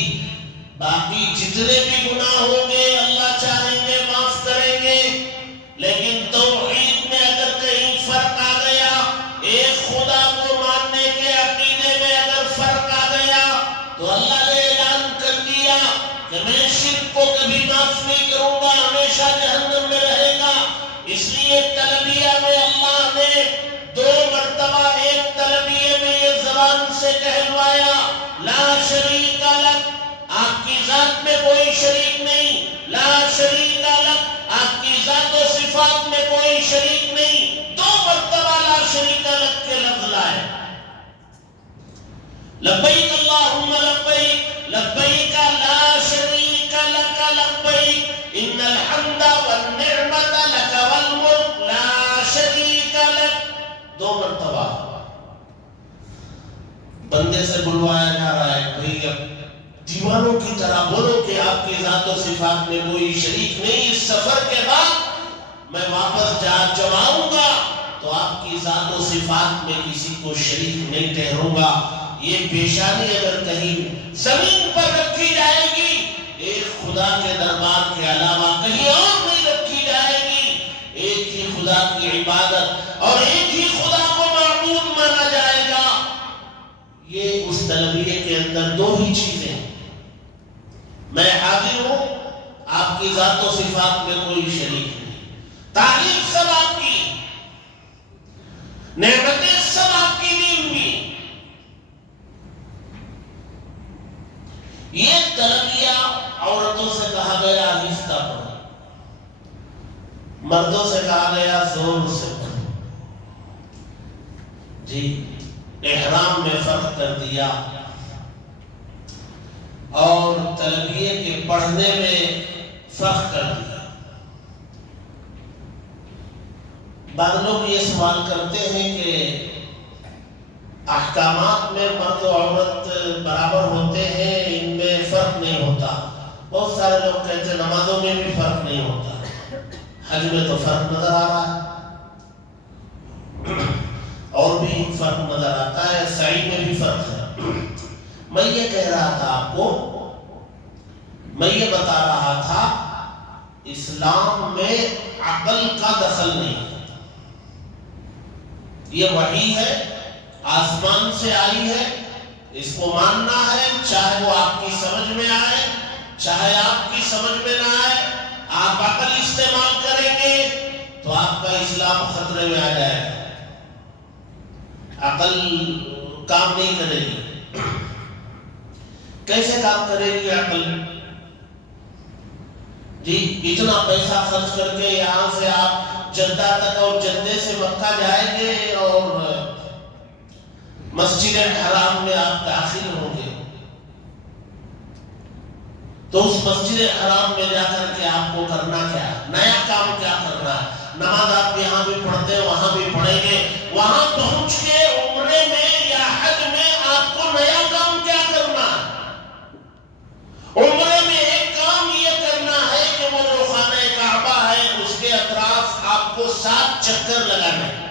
باقی جتنے بھی گناہ ہوں گے اللہ چاہیں گے معاف کریں گے۔ لیکن توحید میں اگر کہیں فرق آ گیا، ایک خدا کو ماننے کے عقیدے میں اگر فرق آ گیا تو اللہ نے اعلان کر دیا کہ میں شرک کو کبھی معاف نہیں کروں گا، ہمیشہ جہنم میں رہے گا۔ اس لیے تلبیہ میں اللہ نے 2 مرتبہ ایک تلبیہ میں یہ زبان سے کہلوایا، لا شریک لک، آپ کی ذات میں کوئی شریک نہیں، لا شریک لک، آپ کی ذات و صفات میں کوئی شریک نہیں، 2 مرتبہ لا شریک لک کے لفظ لائے۔ لبیک اللہم لبیک، لبیک لا شریک لک لبیک، ان الحمد والنعمت لک والملک لا شریک لک، 2 مرتبہ بندے سے بلوایا جا رہا ہے، بھئی اب دیوانوں کی طرح بولو کہ آپ کی ذات و صفات میں کوئی شریک نہیں، اس سفر کے بعد میں واپس جب آؤں گا تو آپ کی ذات و صفات میں کسی کو شریک نہیں ٹھہروں گا۔ یہ پیشانی اگر کہیں زمین پر رکھی جائے گی، ایک خدا کے دربار کے علاوہ کہیں اور نہیں رکھی جائے گی، ایک ہی خدا کی عبادت اور ایک ہی خدا کو معبود مانا جائے گا، یہ تلبیہ کے اندر دو ہی چیزیں، میں حاضر ہوں، آپ کی ذات و صفات میں کوئی شریک نہیں، تعریف سب آپ کی، نعمتیں سب آپ کی دی ہوئی۔ یہ تلبیہ عورتوں سے کہا گیا آہستہ پڑھو، مردوں سے کہا گیا زور سے پڑھو۔ جی احرام میں فرق کر دیا اور تلبیہ کے پڑھنے میں فرق کر دیا۔ بعض لوگ یہ سوال کرتے ہیں کہ احکامات میں مرد و عورت برابر ہوتے ہیں، ان میں فرق نہیں ہوتا۔ بہت سارے لوگ کہتے ہیں نمازوں میں بھی فرق نہیں ہوتا، حج میں تو فرق نظر آ رہا ہے، اور بھی فرق نظر آتا ہے، سعی میں بھی فرق ہے۔ میں یہ کہہ رہا تھا آپ کو، میں یہ بتا رہا تھا اسلام میں عقل کا دخل نہیں ہے، یہ وحی ہے، آسمان سے آئی ہے، اس کو ماننا ہے، چاہے وہ آپ کی سمجھ میں آئے چاہے آپ کی سمجھ میں نہ آئے۔ آپ عقل استعمال کریں گے تو آپ کا اسلام خطرے میں آ جائے گا، عقل کام نہیں کرے گی۔ کیسے کام کرے گی عقل؟ جی اتنا پیسہ خرچ کر کے یہاں سے آپ جدہ تک اور جدے سے مکہ جائیں گے اور مسجد حرام میں آپ داخل ہوں گے، تو اس مسجد حرام میں جا کر کے آپ کو کرنا کیا ہے؟ نیا کام کیا کرنا ہے؟ نماز آپ یہاں بھی پڑھتے ہیں، وہاں بھی پڑھیں گے، وہاں پہنچ کے عمرے میں یا حج میں آپ کو نیا کام کیا کرنا ہے؟ عمرے میں ایک کام یہ کرنا ہے کہ وہ جو خانہ کعبہ ہے اس کے اطراف آپ کو 7 چکر لگانا ہے۔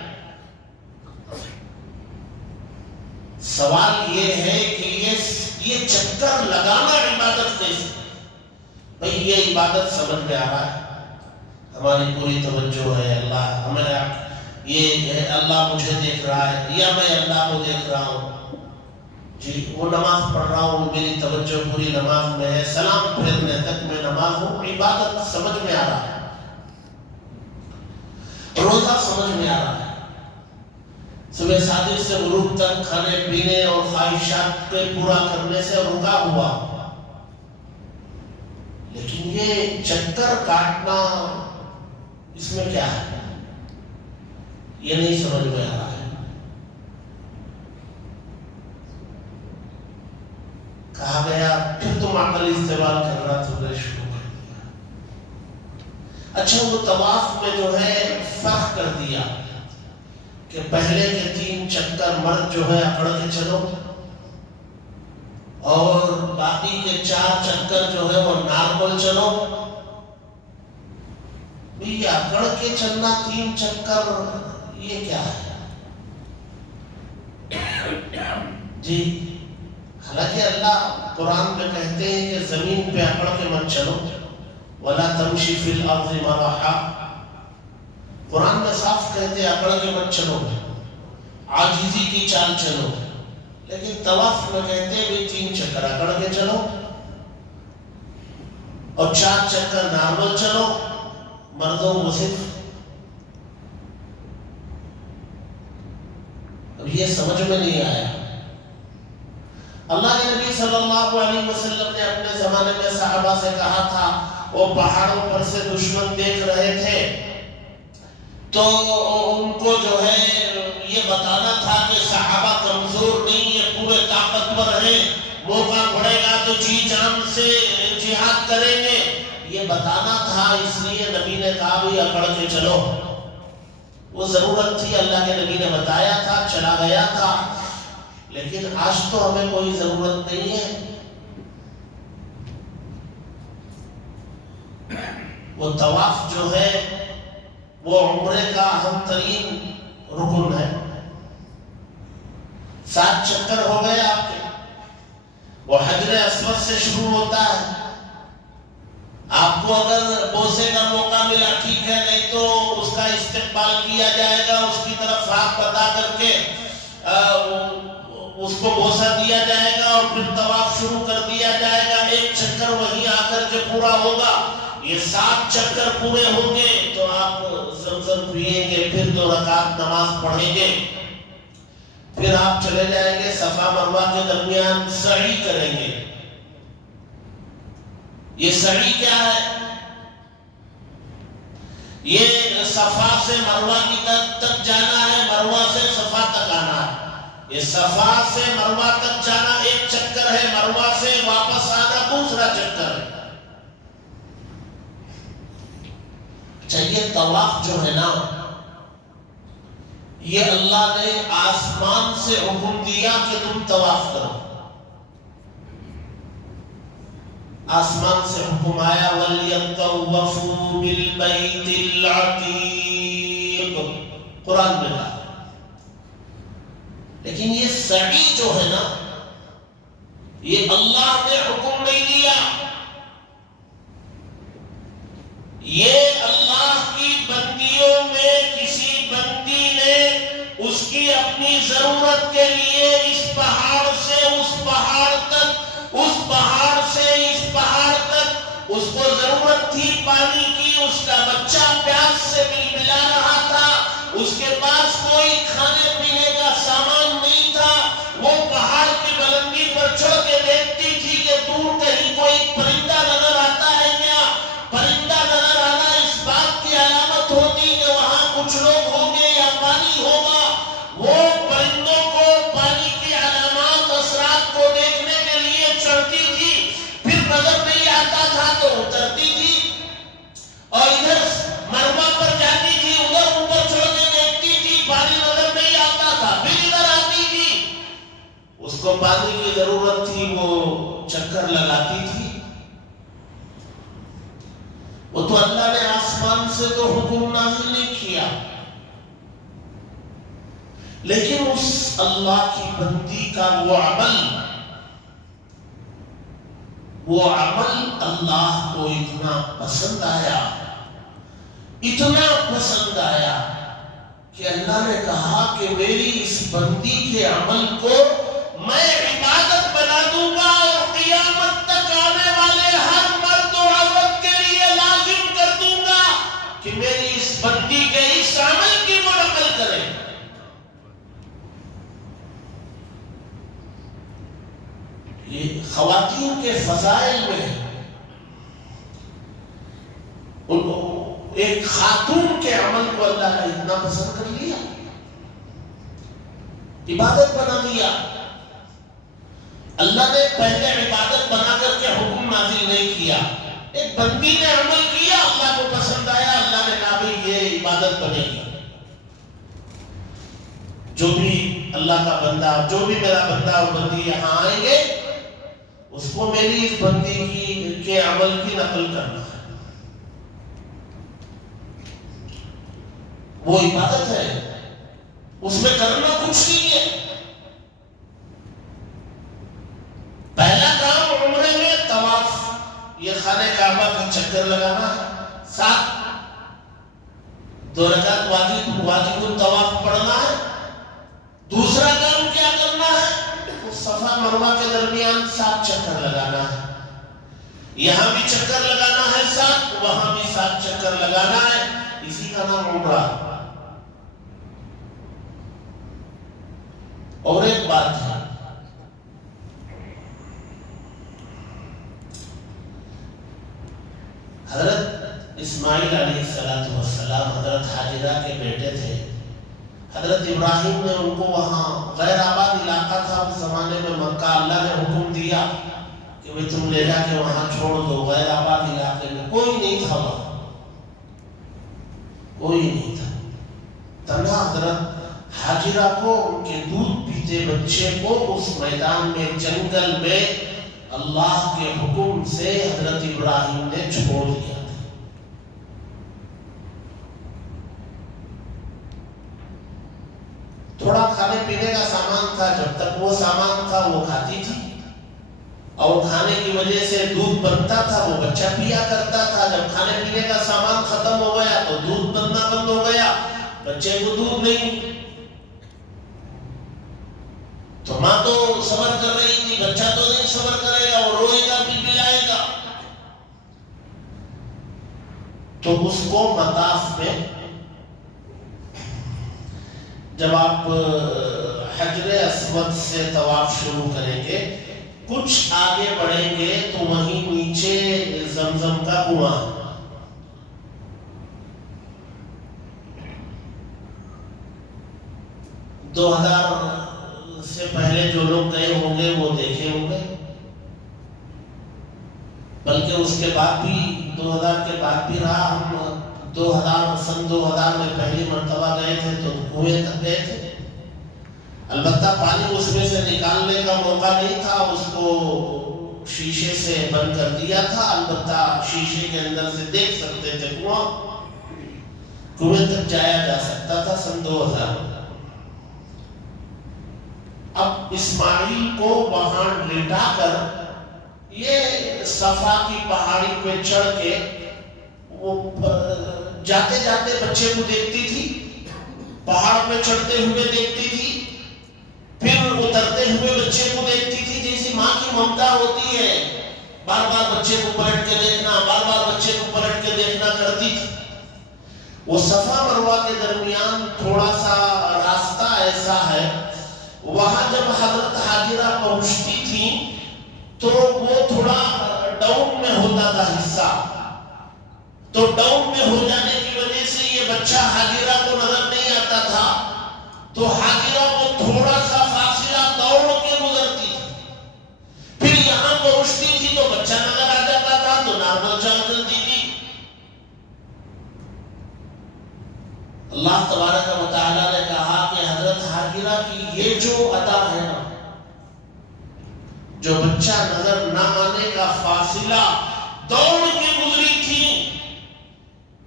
سوال یہ ہے کہ یہ چکر لگانا عبادت کیسے؟ بھئی یہ عبادت سمجھ میں آ رہا ہے، ہماری پوری توجہ ہے، اللہ ہمیں یہ ہے، اللہ مجھے دیکھ رہا ہے یا میں اللہ کو دیکھ رہا ہوں، جی وہ نماز پڑھ رہا ہوں، میری توجہ پوری نماز میں ہے، سلام پھیرنے تک میں نماز ہوں، عبادت سمجھ میں آ رہا ہے، روزہ سمجھ میں آ رہا ہے، صبح صادق سے غروب تک کھانے پینے اور خواہشات کے پورا کرنے سے رکا ہوا، لیکن یہ چکر کاٹنا اس میں کیا ہے؟ یہ نہیں سمجھ میں آ رہا ہے۔ کہا گیا پھر تم عقل استعمال کرنا تم نے شروع کر دیا۔ اچھا وہ طواف میں جو ہے فرق کر دیا کہ پہلے کے 3 چکر مرد جو ہے اکڑ کے چلو اور باقی کے 4 چکر جو ہے وہ نارمل چلو۔ یہ اکڑ کے چلنا 3 چکر یہ کیا ہے؟ جی حالانکہ اللہ قرآن میں کہتے ہیں کہ زمین پہ اکڑ کے مت چلو، وَلَا تَمْشِ فِي الْأَرْضِ مَرَحًا، قرآن میں صاف کہتے ہیں اکڑ کے مت چلو، عاجزی کی چال چلو، لیکن طواف میں کہتے ہیں بھی 3 چکر اکڑ کے چلو اور 4 چکر نارمل چلو، مردوں کو صرف۔ اب یہ سمجھ میں نہیں آیا۔ اللہ کے نبی صلی اللہ علیہ وسلم نے اپنے زمانے میں صحابہ سے کہا تھا، وہ پہاڑوں پر سے دشمن دیکھ رہے تھے تو ان کو جو ہے یہ بتانا تھا کہ صحابہ کمزور نہیں ہے، پورے طاقتور ہیں، موقع پڑے گا تو جی جان سے جہاد کریں گے، یہ بتانا تھا۔ اس لیے نبی نے کہا بھی اکڑ کے چلو، وہ ضرورت تھی، اللہ کے نبی نے بتایا تھا، چلا گیا تھا۔ لیکن آج تو ہمیں کوئی ضرورت نہیں ہے، وہ طواف جو ہے وہ عمرے کا اہم ترین رکن ہے۔ 7 چکر ہو گئے آپ کے، وہ حجر اسود سے شروع ہوتا ہے۔ آپ کو اگر بوسے کا موقع ملا ٹھیک ہے، نہیں تو اس کا استقبال کیا جائے گا، اس کی طرف ہاتھ بتا کر کے اس کو بوسہ دیا جائے گا اور پھر طواف شروع کر دیا جائے گا. ایک چکر وہیں آ کر کے پورا ہوگا. یہ 7 چکر پورے ہوں گے تو آپ زمزم پیئیں گے, پھر 2 رکعت نماز پڑھیں گے, پھر آپ چلے جائیں گے صفا مروہ کے درمیان سعی کریں گے. یہ سعی کیا ہے؟ یہ صفا سے مروہ کی تک جانا ہے, مروہ سے صفا تک آنا ہے. یہ صفا سے مروہ تک جانا ایک چکر ہے, مروہ سے واپس آنا دوسرا چکر ہے. چاہیے طواف جو ہے نا, یہ اللہ نے آسمان سے حکم دیا کہ تم طواف کرو. آسمان سے حکم آیا وَلْيَطَّوَّفُوا بِالْبَيْتِ الْعَتِيقِ, قرآن میں کہا. لیکن یہ سعی جو ہے نا, یہ اللہ نے حکم نہیں دیا, یہ اللہ کی بندیوں میں کسی بندی نے اس کی اپنی ضرورت کے لیے اس پہاڑ سے اس پہاڑ تک, اس پہاڑ سے اس پہاڑ تک اس کو ضرورت تھی پانی کی, اس کا بچہ پیاس سے بلبلا رہا تھا, اس کے پاس کوئی کھانے پینے کا سامان نہیں تھا, وہ پہاڑ کی بلندی پر چڑھ کے دیکھتی تھی کہ دور کہیں کوئی پرندہ نظر آتا ہے کیا. پرندہ نظر آنا اس بات کی علامت ہوتی کہ وہاں کچھ لوگ ہوں گے یا پانی ہوگا. وہ پرندوں کو پانی کی علامات اثرات کو دیکھنے کے لیے چڑھتی تھی, پھر نظر نہیں آتا تھا تو اترتی تھی, اور ادھر مروہ پر جاتی تھی, ادھر اوپر چڑھ کے دیکھتی تھی, پانی نظر نہیں آتا تھا, پھر ادھر آتی تھی. اس کو پانی کی ضرورت تھی, وہ چکر لگاتی تھی. وہ تو اللہ نے آسمان سے تو حکم نازل نہیں کیا, لیکن اس اللہ کی بندی کا وہ عمل اللہ کو اتنا پسند آیا, اتنا پسند آیا کہ اللہ نے کہا کہ میری اس بندی کے عمل کو میں عبادت بنا دوں گا, اور قیامت تک آنے والے ہر مرد و عورت کے لیے لازم کر دوں گا کہ میری اس بندی کے اس عمل کی وہ عمل کرے. یہ خواتین کے فضائل میں ایک خاتون کے عمل کو اللہ نے اتنا پسند کر لیا, عبادت بنا دیا. اللہ نے پہلے عبادت بنا کر کے حکم نازل نہیں کیا, ایک بندی نے عمل کیا, اللہ کو پسند آیا, اللہ نے کہا بھی یہ عبادت بنے گی. جو بھی اللہ کا بندہ, جو بھی میرا بندہ اور بندی یہاں آئیں گے, اس کو میری اس بندی کے عمل کی نقل کرنا ہے. وہ عبادت ہے, اس میں کرنا کچھ نہیں ہے. پہلا کام عمرے میں طواف, یہ خانہ کعبہ کا چکر لگانا, 2 رکعت واجب الطواف پڑھنا ہے. دوسرا کام کیا کرنا ہے؟ صفا مروہ کے درمیان 7 چکر لگانا ہے. یہاں بھی چکر لگانا ہے 7, وہاں بھی 7 چکر لگانا ہے. اسی کا نام عمرہ. اور ایک بات ہے, حضرت اسماعیل علیہ السلام حضرت حاجرہ کے بیٹے تھے. حضرت ابراہیم نے ان کو وہاں غیر آباد علاقہ تھا اس زمانے میں مکہ, اللہ نے حکم دیا کہ وہ تم لے جا کے وہاں چھوڑ دو. غیر آباد علاقے میں کوئی نہیں تھا, وہاں کوئی نہیں تھا. تنہا حضرت حاجرہ کو, ان کے دودھ پیتے بچے کو اس میدان میں, جنگل میں اللہ کے حکم سے حضرت ابراہیم نے چھوڑ دیا. تھوڑا کھانے پینے کا سامان تھا, جب تک وہ سامان تھا وہ کھاتی تھی, اور کھانے کی وجہ سے دودھ بنتا تھا, وہ بچہ پیا کرتا تھا. جب کھانے پینے کا سامان ختم ہو گیا تو دودھ بننا بند ہو گیا, بچے کو دودھ نہیں. تو ماں تو صبر کر رہی تھی، بچہ تو نہیں صبر کرے گا، وہ روئے گا، بلبلائے گا. تو اس کو مطاف میں جب آپ حجر اسود سے طواف شروع کریں گے، کچھ آگے بڑھیں گے تو وہیں نیچے زمزم کا کنواں. 2000 سے پہلے جو لوگ گئے ہوں گے وہ دیکھے ہوں گے، بلکہ اس کے بعد بھی 2000 کے بعد بھی رہا. ہم 2000 میں پہلی مرتبہ گئے تھے تو کنویں تک گئے تھے. البتہ پانی اس میں سے نکالنے کا موقع نہیں تھا، اس کو شیشے سے بند کر دیا تھا. البتہ شیشے کے اندر سے دیکھ سکتے تھے کنویں تک جایا جا سکتا تھا. سن 2000 اب اسماعیل کو وہاں لٹا کر یہ صفا کی پہاڑی پہ چڑھ کے وہ جاتے جاتے بچے کو دیکھتی تھی، پہاڑ پہ چڑھتے ہوئے دیکھتی تھی، پھر اترتے ہوئے بچے کو دیکھتی تھی. جیسی ماں کی ممتا ہوتی ہے، بار بار بچے کو پلٹ کے دیکھنا، بار بار بچے کو پلٹ کے دیکھنا کرتی تھی. وہ صفا مروہ کے درمیان تھوڑا سا راستہ ایسا ہے، وہاں جب حضرت حاجرہ پہنچتی تھی تو وہ تھوڑا ڈاؤن میں ہوتا تھا حصہ، تو ڈاؤن میں ہو جانے کی وجہ سے یہ بچہ حاجرہ کو نظر نہیں آتا تھا. تو حاجرہ کو تھوڑا سا فاصلہ دوڑ کے گزرتی تھی، پھر یہاں پہنچتی تھی تو بچہ نظر آ جاتا تھا تو نارمل چل چلتی تھی. اللہ تبارک و تعالیٰ نے کہا کہ حضرت حاجرہ کی یہ جو ادا ہے نا، جو بچہ نظر نہ آنے کا فاصلہ دوڑ کے گزری تھی،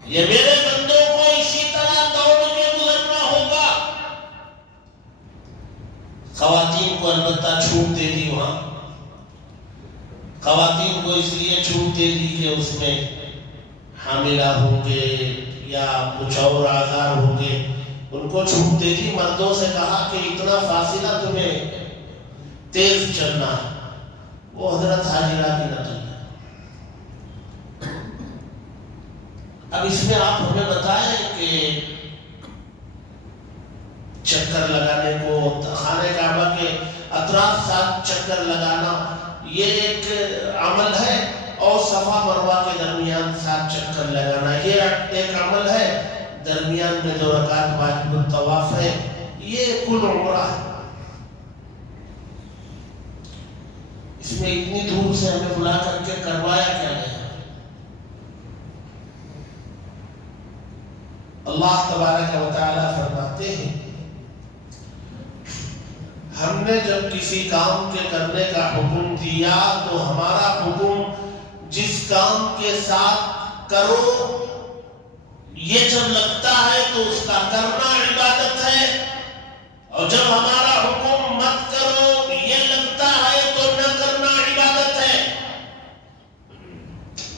یہ میرے بندوں کو اسی طرح دوڑ کے گزرنا ہوگا. خواتین کو البتہ چھوٹ دے دی، وہاں خواتین کو اس لیے چھوٹ دے دی کہ اس میں حاملہ ہوں گے یا کچھ اور آزار ہوں گے، ان کو چھوٹ دے دی. مردوں سے کہا کہ اتنا فاصلہ تمہیں تیز چلنا ہے. وہ حضرت حاجرہ کی نقل ہے. اب اس میں آپ ہمیں بتائیں کہ چکر لگانے کو، خانہ کعبہ کے اطراف 7 چکر لگانا یہ ایک عمل ہے، اور صفا مروہ کے درمیان 7 چکر لگانا یہ ایک عمل ہے. درمیان میں 2 رکعت واجب الطواف ہے، یہ کل عمرہ ہے. اس میں اتنی دور سے ہمیں بلا کر کے کروایا کیا گیا؟ اللہ تبارک و تعالیٰ فرماتے ہیں ہم نے جب کسی کام کے کرنے کا حکم دیا تو ہمارا حکم جس کام کے ساتھ کرو یہ جب لگتا ہے تو اس کا کرنا عبادت ہے، اور جب ہمارا حکم مت کرو یہ لگتا ہے تو نہ کرنا عبادت ہے.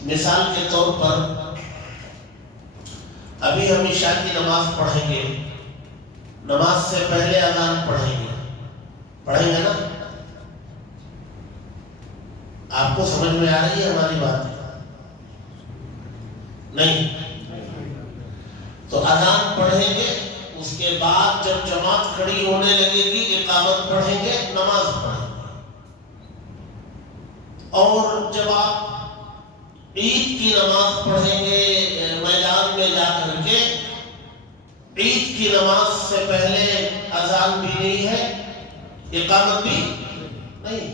مثال کے طور پر ابھی ہم عشاء کی نماز پڑھیں گے، نماز سے پہلے اذان پڑھیں گے نا؟ آپ کو سمجھ میں آ رہی ہے ہماری بات؟ نہیں. تو اذان پڑھیں گے، اس کے بعد جب جماعت کھڑی ہونے لگے گی اقامت پڑھیں گے، نماز پڑھیں گے. اور جب آپ عید کی نماز پڑھیں گے میدان میں جا کر کے، عید کی نماز سے پہلے اذان بھی نہیں ہے، اقامت بھی نہیں.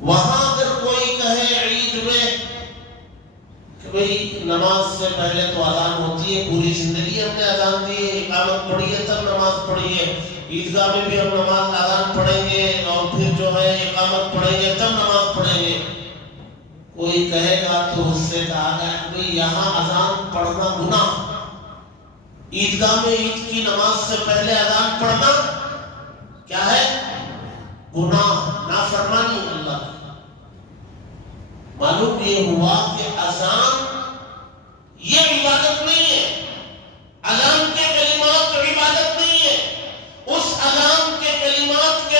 وہاں اگر کوئی کہے عید میں کہ بھئی نماز سے پہلے تو اذان ہوتی ہے، پوری زندگی ہم نے اذان دی ہے، اقامت پڑھی ہے تب نماز پڑھی ہے، عیدگاہ میں بھی ہم نماز اذان پڑھیں گے اور پھر جو ہے اقامت پڑھیں گے تب نماز پڑھیں گے. کوئی کہے گا تو اس سے کہا گیا کہ بھئی یہاں اذان پڑھنا گناہ، عیدگاہ میں عید کی نماز سے پہلے اذان پڑھنا کیا ہے؟ گناہ، نافرمانی اللہ. معلوم یہ ہوا کہ اذان یہ عبادت نہیں ہے، اذان کے کلمات عبادت نہیں ہے. اس اذان کے کلمات کے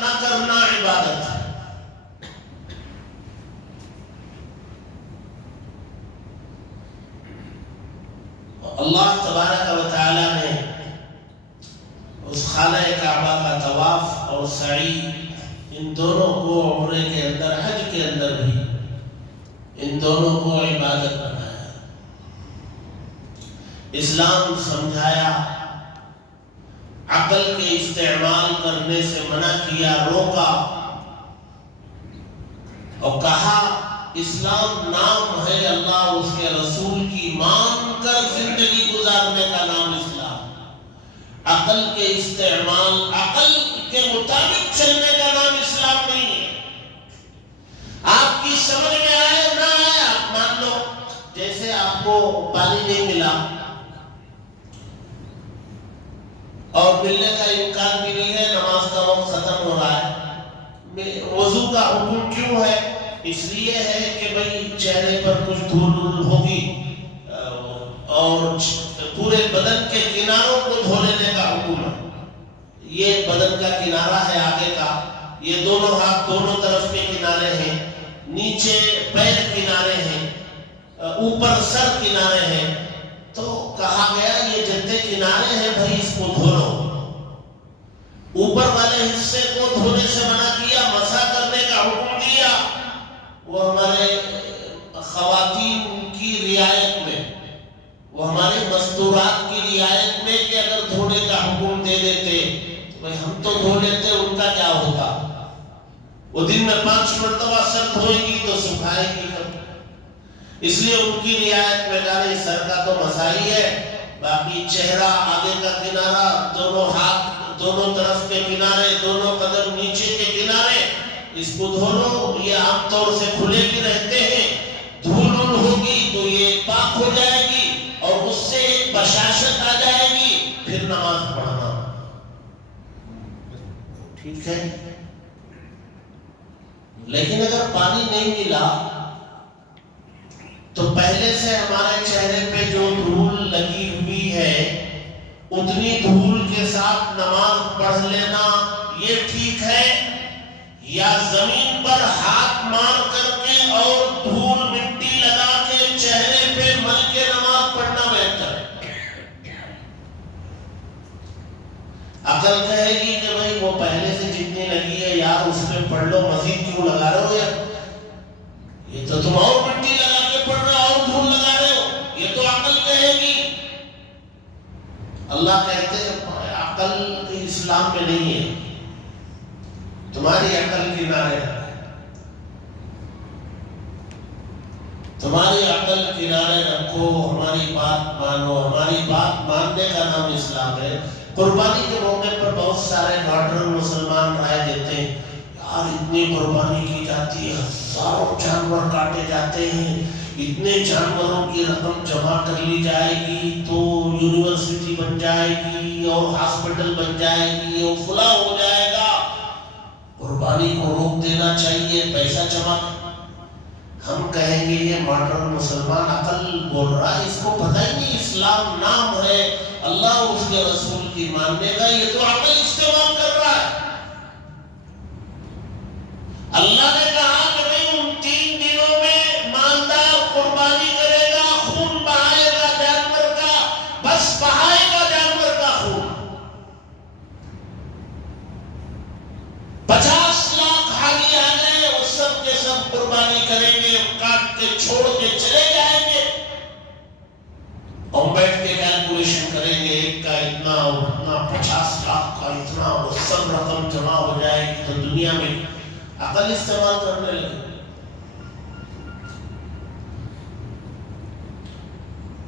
نہ کرنا عبادت ہے۔ اللہ تبارک و تعالی نے اس خانہ کعبہ کا طواف اور سعی ان دونوں کو عمرے کے اندر، حج کے اندر بھی ان دونوں کو عبادت بنایا۔ اسلام سمجھایا، عقل کے استعمال کرنے سے منع کیا، روکا اور کہا اسلام نام ہے اللہ اس کے رسول کی مان کر زندگی گزارنے کا نام اسلام۔ عقل کے استعمال، عقل کے مطابق چلنے کا نام اسلام نہیں ہے۔ آپ کی سمجھ میں آئے نہ آئے آپ مان لو، جیسے آپ کو پانی نہیں ملا اور ملنے کا امکان بھی نہیں ہے، نماز کا وقت ختم ہو رہا ہے، وضو کا حکم کیوں ہے؟ اس لیے ہے کہ بھئی چہرے پر کچھ دھول ہوگی اور پورے بدن کے کناروں کو دھو لینے کا حکم ہے۔ یہ بدن کا کنارہ ہے آگے کا، یہ دونوں ہاتھ دونوں طرف کے کنارے ہیں، نیچے پیر کنارے ہیں، اوپر سر کنارے ہیں، تو کہا گیا یہ جتنے کنارے ہیں بھائی اس کو دھو لو۔ اوپر والے حصے کو دھونے سے منع کیا، مسح کرنے کا حکم دیا۔ وہ ہمارے خواتین کی رعایت میں، وہ ہمارے مستورات کی رعایت میں کہ اگر دھونے کا حکم دے دیتے تو بھائی ہم تو دھو لیتے، ان کا کیا ہوتا؟ وہ دن میں 5 مرتبہ سر دھوئے گی تو سکھائے گی کب؟ اس لیے ان کی رعایت میں کہا نہیں، سر کا تو مسح ہی ہے، باقی چہرہ آگے کا کنارہ، دونوں ہاتھ دونوں طرف کے کنارے، دونوں قدم نیچے کے کنارے، اس کو دھو لو۔ یہ عام طور سے کھلے بھی رہتے ہیں، دھول ہوگی تو یہ پاک ہو جائے گی اور اس سے ایک بشاشت آ جائے گی، پھر نماز پڑھنا ٹھیک ہے۔ لیکن اگر پانی نہیں ملا تو پہلے سے ہمارے چہرے پہ جو دھول لگی ہوئی ہے اتنی دھول کے ساتھ نماز پڑھ لینا یہ ٹھیک ہے، یا زمین پر ہاتھ مار کر کے اور دھول مٹی لگا کے چہرے پہ مل کے نماز پڑھنا بہتر ہے؟ عقل کہے گی کہ بھائی وہ پہلے سے جتنی لگی ہے یار اس میں پڑھ لو، مزید کیوں لگا رہے ہو یار؟ یہ تو تم اور مٹی لگا کے پڑھ رہے ہو اور دھول لگا رہے ہو، یہ تو عقل کہے گی۔ اللہ کہتے ہیں عقل اسلام میں نہیں ہے، تمہاری عقل کنارے رکھو، تمہاری عقل کنارے رکھو، ہماری بات مانو۔ ہماری بات ماننے کا نام اسلام ہے۔ قربانی کے موقع پر بہت سارے ماڈرن مسلمان رائے دیتے ہیں یار اتنی قربانی کی جاتی ہے، ہزاروں جانور کاٹے جاتے ہیں، اتنے جانوروں کی رقم جمع کر لی جائے گی تو یونیورسٹی بن جائے گی اور ہاسپٹل بن جائے گی اور فلاں ہو جائے گا، قربانی کو روک دینا چاہیے، پیسہ جمع۔ ہم کہیں گے یہ ماڈرن مسلمان عقل بول رہا ہے، اس کو پتہ ہی نہیں اسلام نام ہے اللہ اس کے رسول کی ماننے کا، یہ تو عقل استعمال کر رہا ہے۔ اللہ نے کہا کہ نہیں ان 3 دنوں میں مالدار قربانی کرے گا، خون بہائے گا جانور کا، بس بہائے گا جانور کا خون۔ 50 لاکھ حاجی آ گئے، وہ سب کے سب قربانی کریں گے، کاٹ کے چھوڑ کے چلے جائیں گے، اور بیٹھ کے کیلکولیشن کریں گے ایک کا اتنا اور اتنا، 50 لاکھ کا اتنا، وہ سب رقم جمع ہو جائے گی تو دنیا میں عقل استعمال کرنے لگے۔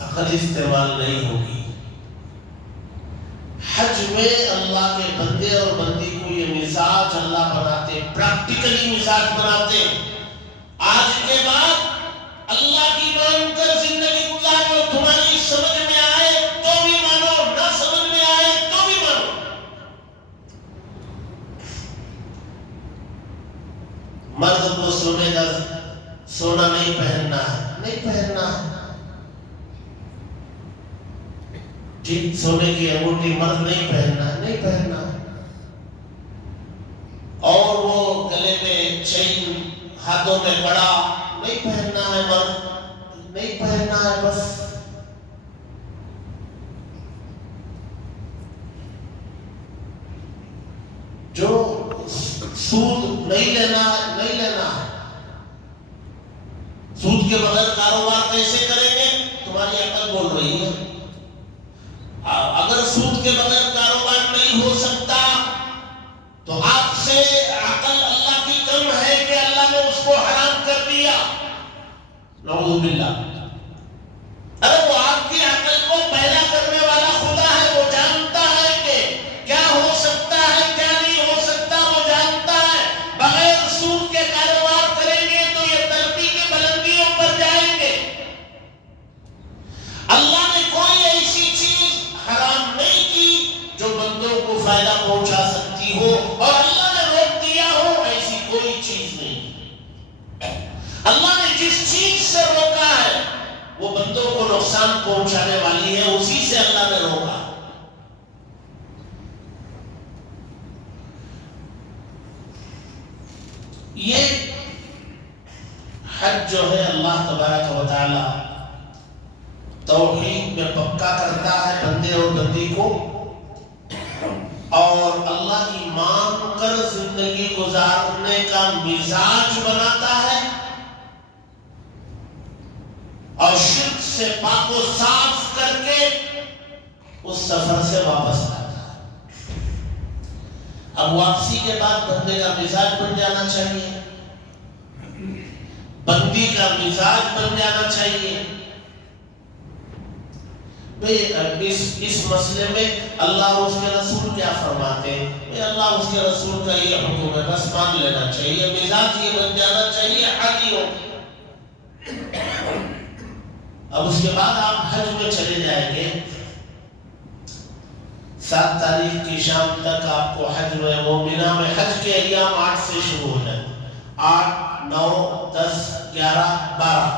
عقل استعمال نہیں ہوگی۔ حج میں اللہ کے بندے اور بندی کو یہ مزاج اللہ بناتے، پریکٹیکلی مزاج بناتے، آج کے بعد اللہ کی مان کر زندگی گزارو، تمہاری سمجھ میں آئے تو بھی مانو، نہ سمجھ میں آئے تو بھی مانو۔ مرد کو سونے کا سونا نہیں پہننا ہے، نہیں پہننا ہے، ٹھیک، سونے کی انگوٹھی مرد نہیں پہننا ہے، نہیں پہننا ہے۔ ہاتھوں میں کڑا نہیں پہننا ہے، مرد نہیں پہننا ہے، بس جو سود نہیں لینا ہے، سود کے بغیر کاروبار کیسے کریں گے؟ تمہاری عقل بول رہی ہے۔ اگر سود کے بغیر کاروبار نہیں ہو سکتا تو آپ سے عقل اللہ کی کم ہے کہ اللہ نے اس کو حرام کر دیا، نعوذ باللہ۔ ارے وہ آپ کی عقل کو پیدا کرنے والا خدا ہے، وہ جانتا ہے کہ کیا ہو سکتا ہے کیا نہیں ہو سکتا، وہ جانتا ہے۔ بغیر سود کے کاروبار کریں گے تو یہ ترقی کی بلندیوں پر جائیں گے۔ اللہ نے کوئی ایسی چیز حرام نہیں کی جو بندوں کو فائدہ پہنچا سکتی ہو، اور اللہ نے روک دیا ہو، ایسی کوئی چیز نہیں۔ اللہ نے جس چیز سے روکا ہے وہ بندوں کو نقصان پہنچانے والی ہے، اسی سے اللہ نے روکا۔ یہ حج جو ہے اللہ تبارک و تعالی توحید میں پکا کرتا ہے بندے اور بندی کو، اور اللہ کی مان کر زندگی گزارنے کا مزاج بناتا ہے، اور شرک سے پاک و صاف کر کے اس سفر سے واپس آتا ہے۔ اب واپسی کے بعد بندے کا مزاج بن جانا چاہیے، بندی کا مزاج بن جانا چاہیے۔ اس مسئلے میں اللہ اور اس کے رسول کیا فرماتے ہیں؟ اللہ اور اس کے رسول کا یہ حکم ہے، بس مان لینا چاہیے، مزاج یہ بن جانا چاہیے حاجیوں۔ اب اس کے بعد آپ حج میں چلے جائیں گے، 7 تاریخ کی شام تک آپ کو حج میں وہ مینا میں حج کے ایام 8 سے شروع ہو جائیں، 8 9 10 11 12،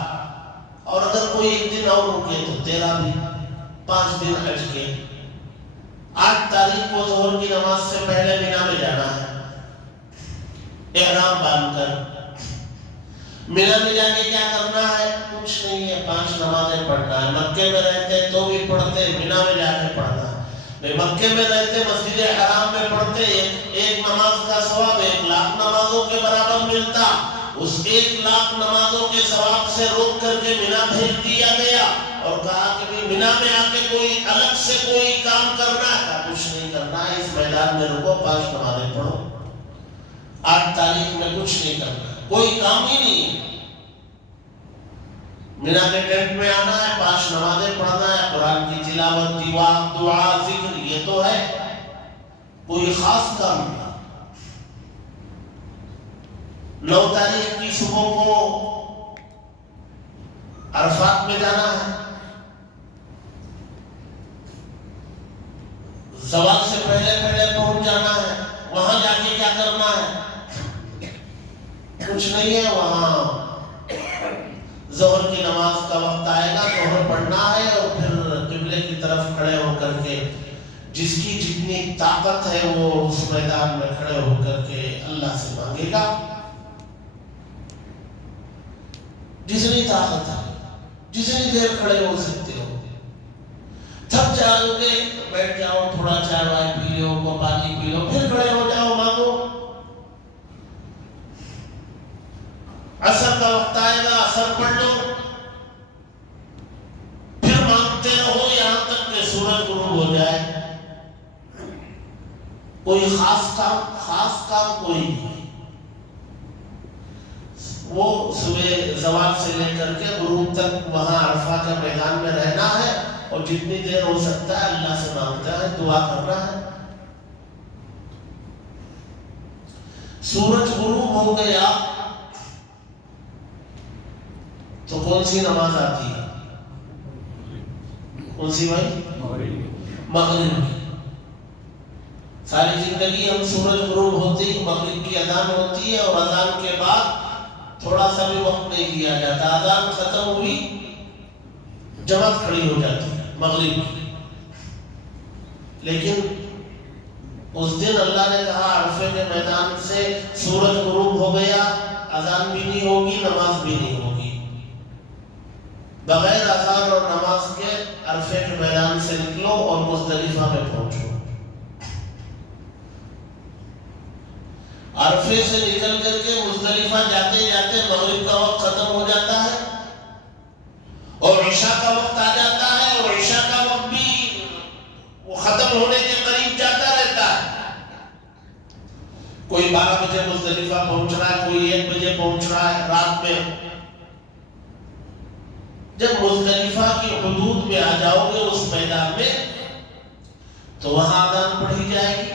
اور اگر کوئی ایک دن اور رکے تو 13 بھی، 5 دن حج کے۔ 8 تاریخ کو ظہر کی نماز سے پہلے مینا میں جانا ہے، احرام باندھ کر۔ مینا میں جا کے کیا کرنا ہے؟ کچھ نہیں ہے، 5 نمازیں پڑھنا ہے۔ مکے میں رہتے تو بھی پڑھتے، مینا میں جا کے پڑھنا ہے۔ مکے میں رہتے مسجد حرام میں پڑھتے، ایک نماز کا ثواب 1,00,000 نمازوں کے برابر ملتا۔ اس 1,00,000 نمازوں کے ثواب سے روک کر کے مینا بھیج دیا گیا، اور کہا کہ مینا میں آ کے کوئی الگ سے کوئی کام کرنا ہے؟ کچھ نہیں کرنا ہے، اس میدان میں رکو، 5 نمازیں پڑھو۔ 8 تاریخ میں کچھ نہیں کرنا، کوئی کام ہی نہیں ہے۔ مینا کے ٹینٹ میں آنا ہے، 5 نمازیں پڑھنا ہے، قرآن کی تلاوت، دعا ذکر، یہ تو ہے، کوئی خاص کام نہیں۔ 9 تاریخ کی صبح کو عرفات میں جانا ہے، زوال سے پہلے پہنچ جانا ہے۔ وہاں جا کے کیا کرنا ہے؟ کچھ نہیں ہے، وہاں ظہر کی نماز کا وقت آئے گا، ظہر پڑھنا ہے، اور پھر قبلے کی طرف کھڑے ہو کر کے جس کی جتنی طاقت ہے وہ اس میدان میں کھڑے ہو کر کے اللہ سے مانگے گا، جتنی طاقت ہے، جتنی دیر کھڑے ہو سکتے ہو۔ تھک جاؤ گے تو بیٹھ جاؤ، تھوڑا چائے وائے پی لو، پانی پی لو، پھر کھڑے ہو جاؤ، مانگو۔ عصر کا وقت آئے گا، عصر پڑھ لو، پھر مانگتے رہو یہاں تک کہ سورج غروب ہو جائے۔ کوئی خاص کام کوئی نہیں، وہ صبح زوال سے لے کر کے غروب تک وہاں عرفہ کے میدان میں رہنا ہے، اور جتنی دیر ہو سکتا ہے اللہ سے مانگتا ہے، دعا کرنا ہے۔ سورج غروب ہو گیا تو کون سی نماز آتی ہے؟ کون سی بھائی؟ مغرب کی۔ ساری زندگی ہم سورج غروب ہوتی مغرب کی اذان ہوتی ہے، اور اذان کے بعد تھوڑا سا بھی وقت نہیں دیا جاتا، اذان ختم ہوئی جماعت کھڑی ہو جاتی ہے مغرب کی۔ لیکن اس دن اللہ نے کہا عرفے کے میدان سے سورج غروب ہو گیا، اذان بھی نہیں ہوگی، نماز بھی نہیں ہوگی۔ بغیر اذان اور نماز کے عرفے کے میدان سے نکلو اور مزدلفہ میں پہنچو۔ عرفے سے نکل کر کے مزدلفہ جاتے جاتے مغرب کا وقت ختم ہو جاتا ہے اور عشاء کا وقت آ جاتا ہے، اور عشاء کا وقت بھی وہ ختم ہونے کے قریب جاتا رہتا ہے۔ کوئی 12 بجے مزدلفہ پہنچ رہا ہے، کوئی 1 بجے پہنچ رہا ہے رات میں۔ جب مزدلفہ کی حدود میں آ جاؤ گے اس میدان میں تو وہاں اذان پڑھی جائے گی،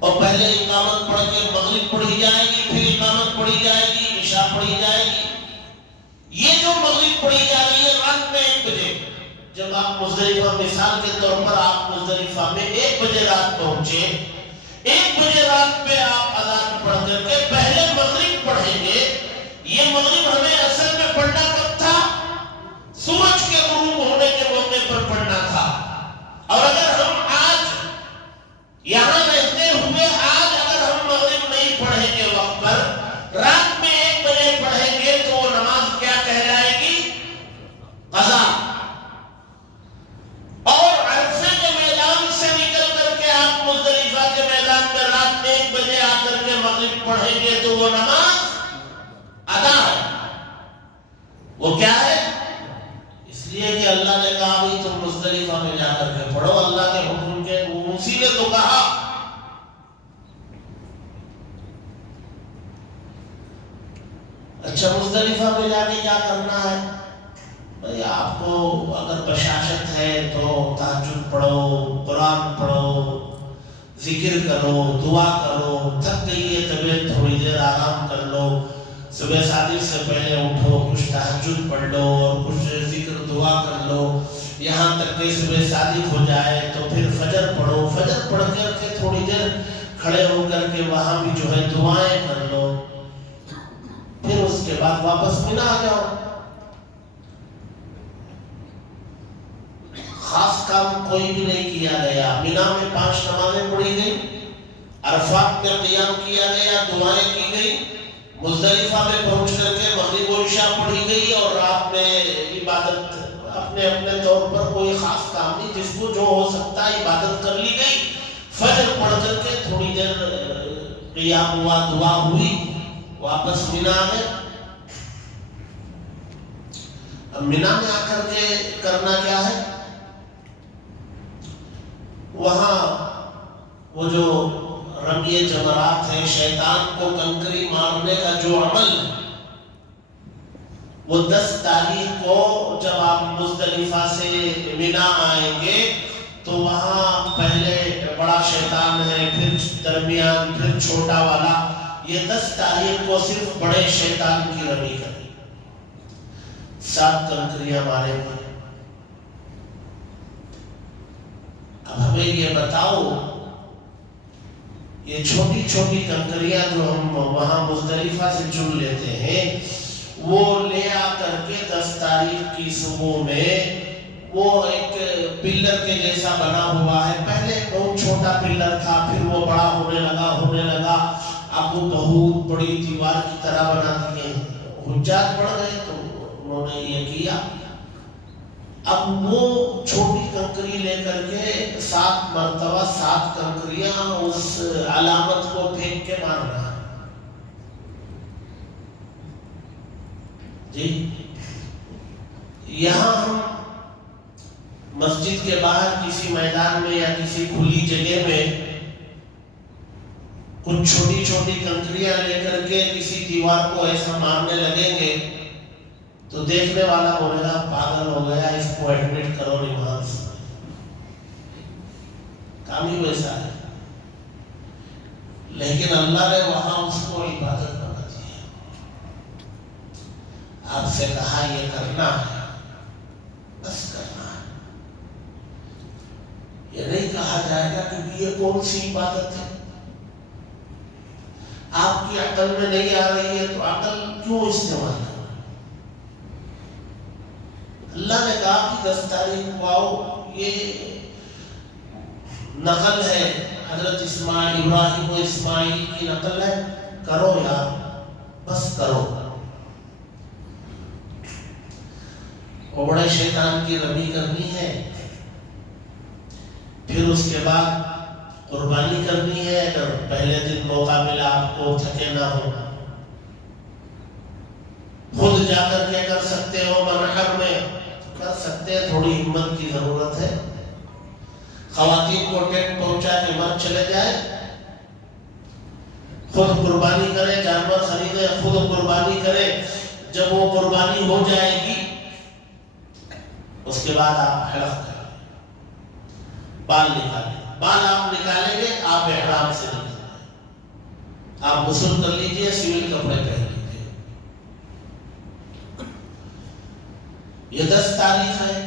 اور پہلے اقامت پڑھ کے مغرب پڑھی جائے گی، پھر اقامت پڑھی جائے گی، عشاء پڑھی جائے گی۔ یہ جو مغرب پڑھی جا رہی ہے رات میں 1 بجے، جب آپ مزدلفہ مثال کے طور پر آپ مزدلفہ میں 1 بجے رات پہنچے، 1 بجے رات میں آپ اذان پڑھ کر کے پہلے مغرب پڑھیں گے۔ یہ مغرب ہمیں اصل میں پڑھنا کب تھا؟ سورج کے غروب ہونے کے موقع پر پڑھنا تھا۔ اور اگر ہم آج یہاں رہتے ہوئے آج اگر ہم مغرب نہیں پڑھیں گے وقت پر، رات میں 1 بجے پڑھیں گے تو وہ نماز کیا کہلائے گی؟ قضا۔ اور عرفے کے میدان سے نکل کر کے آپ مزدلفہ کے میدان میں رات میں 1 بجے آ کر کے مغرب پڑھیں گے تو وہ نماز ادا ہے۔ وہ کیا ہے؟ اس لیے کہ اللہ نے کہا بھی تم مزدلفہ میں جا کر کے پڑھو، اللہ کے حکم کے اسی نے تو کہا۔ اچھا مزدلفہ میں جا کے کیا کرنا ہے؟ بھئی آپ کو اگر بشاشت ہے تو تہجد پڑھو، قرآن پڑھو، ذکر کرو، دعا کرو، تھک گئی ہے طبیعت تھوڑی دیر آرام کر لو، صبح صادق سے پہلے اٹھو، کچھ تہجد پڑھ لو اور کچھ ذکر دعا کر لو، یہاں تک کہ صبح صادق ہو جائے تو پھر فجر پڑھو، فجر پڑھ کر کے تھوڑی دیر کھڑے ہو کر کے وہاں بھی جو ہے دعائیں کر لو، پھر اس کے بعد واپس مینا آ جاؤ۔ خاص کام کوئی بھی نہیں کیا گیا، مینا میں 5 نمازیں پڑھی گئی، عرفات میں قیام کیا گیا، دعائیں کی گئی، مزدلفہ میں پہنچ کر کے مغرب و عشاء پڑھی گئی، اور رات میں عبادت اپنے اپنے طور پر کوئی خاص کام نہیں، جس کو جو ہو سکتا ہے عبادت کر لی گئی۔ فجر پڑھ کر کے تھوڑی دیر قیام ہوا، دعا ہوئی، واپس مینا آ گئے۔ اب مینا میں آ کر کے کرنا کیا ہے؟ وہاں وہ جو رمی جمرات ہے، شیطان کو کنکری مارنے کا جو عمل ہے، وہ 10 تاریخ کو جب آپ مزدلفہ سے مینا آئیں گے تو وہاں پہلے بڑا شیطان ہے، پھر درمیان، پھر چھوٹا والا، یہ 10 تاریخ کو صرف بڑے شیطان کی رمی کریں، 7 کنکریاں ماریں گے۔ اب ہمیں یہ بتاؤ، یہ چھوٹی چھوٹی کنکریاں جو ہم وہاں مزدلفہ سے چن لیتے ہیں، وہ لے آ کر کے 10 تاریخ کی صبح میں وہ ایک پلر کے جیسا بنا ہوا ہے، پہلے بہت چھوٹا پلر تھا، پھر وہ بڑا ہونے لگا، اب وہ بہت بڑی دیوار کی طرح بنا دیے۔ حجاج بڑھ گئے تو انہوں نے یہ کیا، اب وہ چھوٹی کنکری لے کر کے 7 مرتبہ 7 کنکریاں اس علامت کو پھینک کے مارنا ہے۔ جی یہاں ہم مسجد کے باہر کسی میدان میں یا کسی کھلی جگہ میں کچھ چھوٹی چھوٹی کنکریاں لے کر کے کسی دیوار کو ایسا مارنے لگیں گے تو دیکھنے والا بولے گا پاگل ہو گیا، اس کو ایڈمٹ کرو نماز۔ کام ہی ویسا ہے، لیکن اللہ نے وہاں اس کو عبادت بنا دیا۔ آپ سے کہا یہ کرنا ہے، بس کرنا ہے، یہ نہیں کہا جائے گا کہ یہ کون سی عبادت ہے، آپ کی عقل میں نہیں آ رہی ہے تو عقل کیوں استعمال کرو۔ اللہ نے کہا کہ 10 تاریخ کو آؤ، یہ نقل ہے حضرت ابراہیم و اسماعیل کی نقل ہے، کرو یار بس کرو. وہ بڑے شیطان کی رمی کرنی ہے، پھر اس کے بعد قربانی کرنی ہے. اگر پہلے دن موقع ملا آپ کو، تھکے نہ ہو، خود جا کر کے کر سکتے ہو، منحر میں کر سکتے ہیں، تھوڑی ہمت کی ضرورت ہے. خواتین کو ٹیکٹ پہنچا کے مر چلے جائے، خود قربانی کرے، جانور خریدے، خود قربانی کرے. جب وہ قربانی ہو جائے گی اس کے بعد آپ حلق کریں، بال نکالیں. بال آپ نکالیں گے آپ احرام سے نکلیں گے، آپ غسل کر لیجئے، سول کپڑے پہن لیجئے. یہ 10 تاریخ ہے.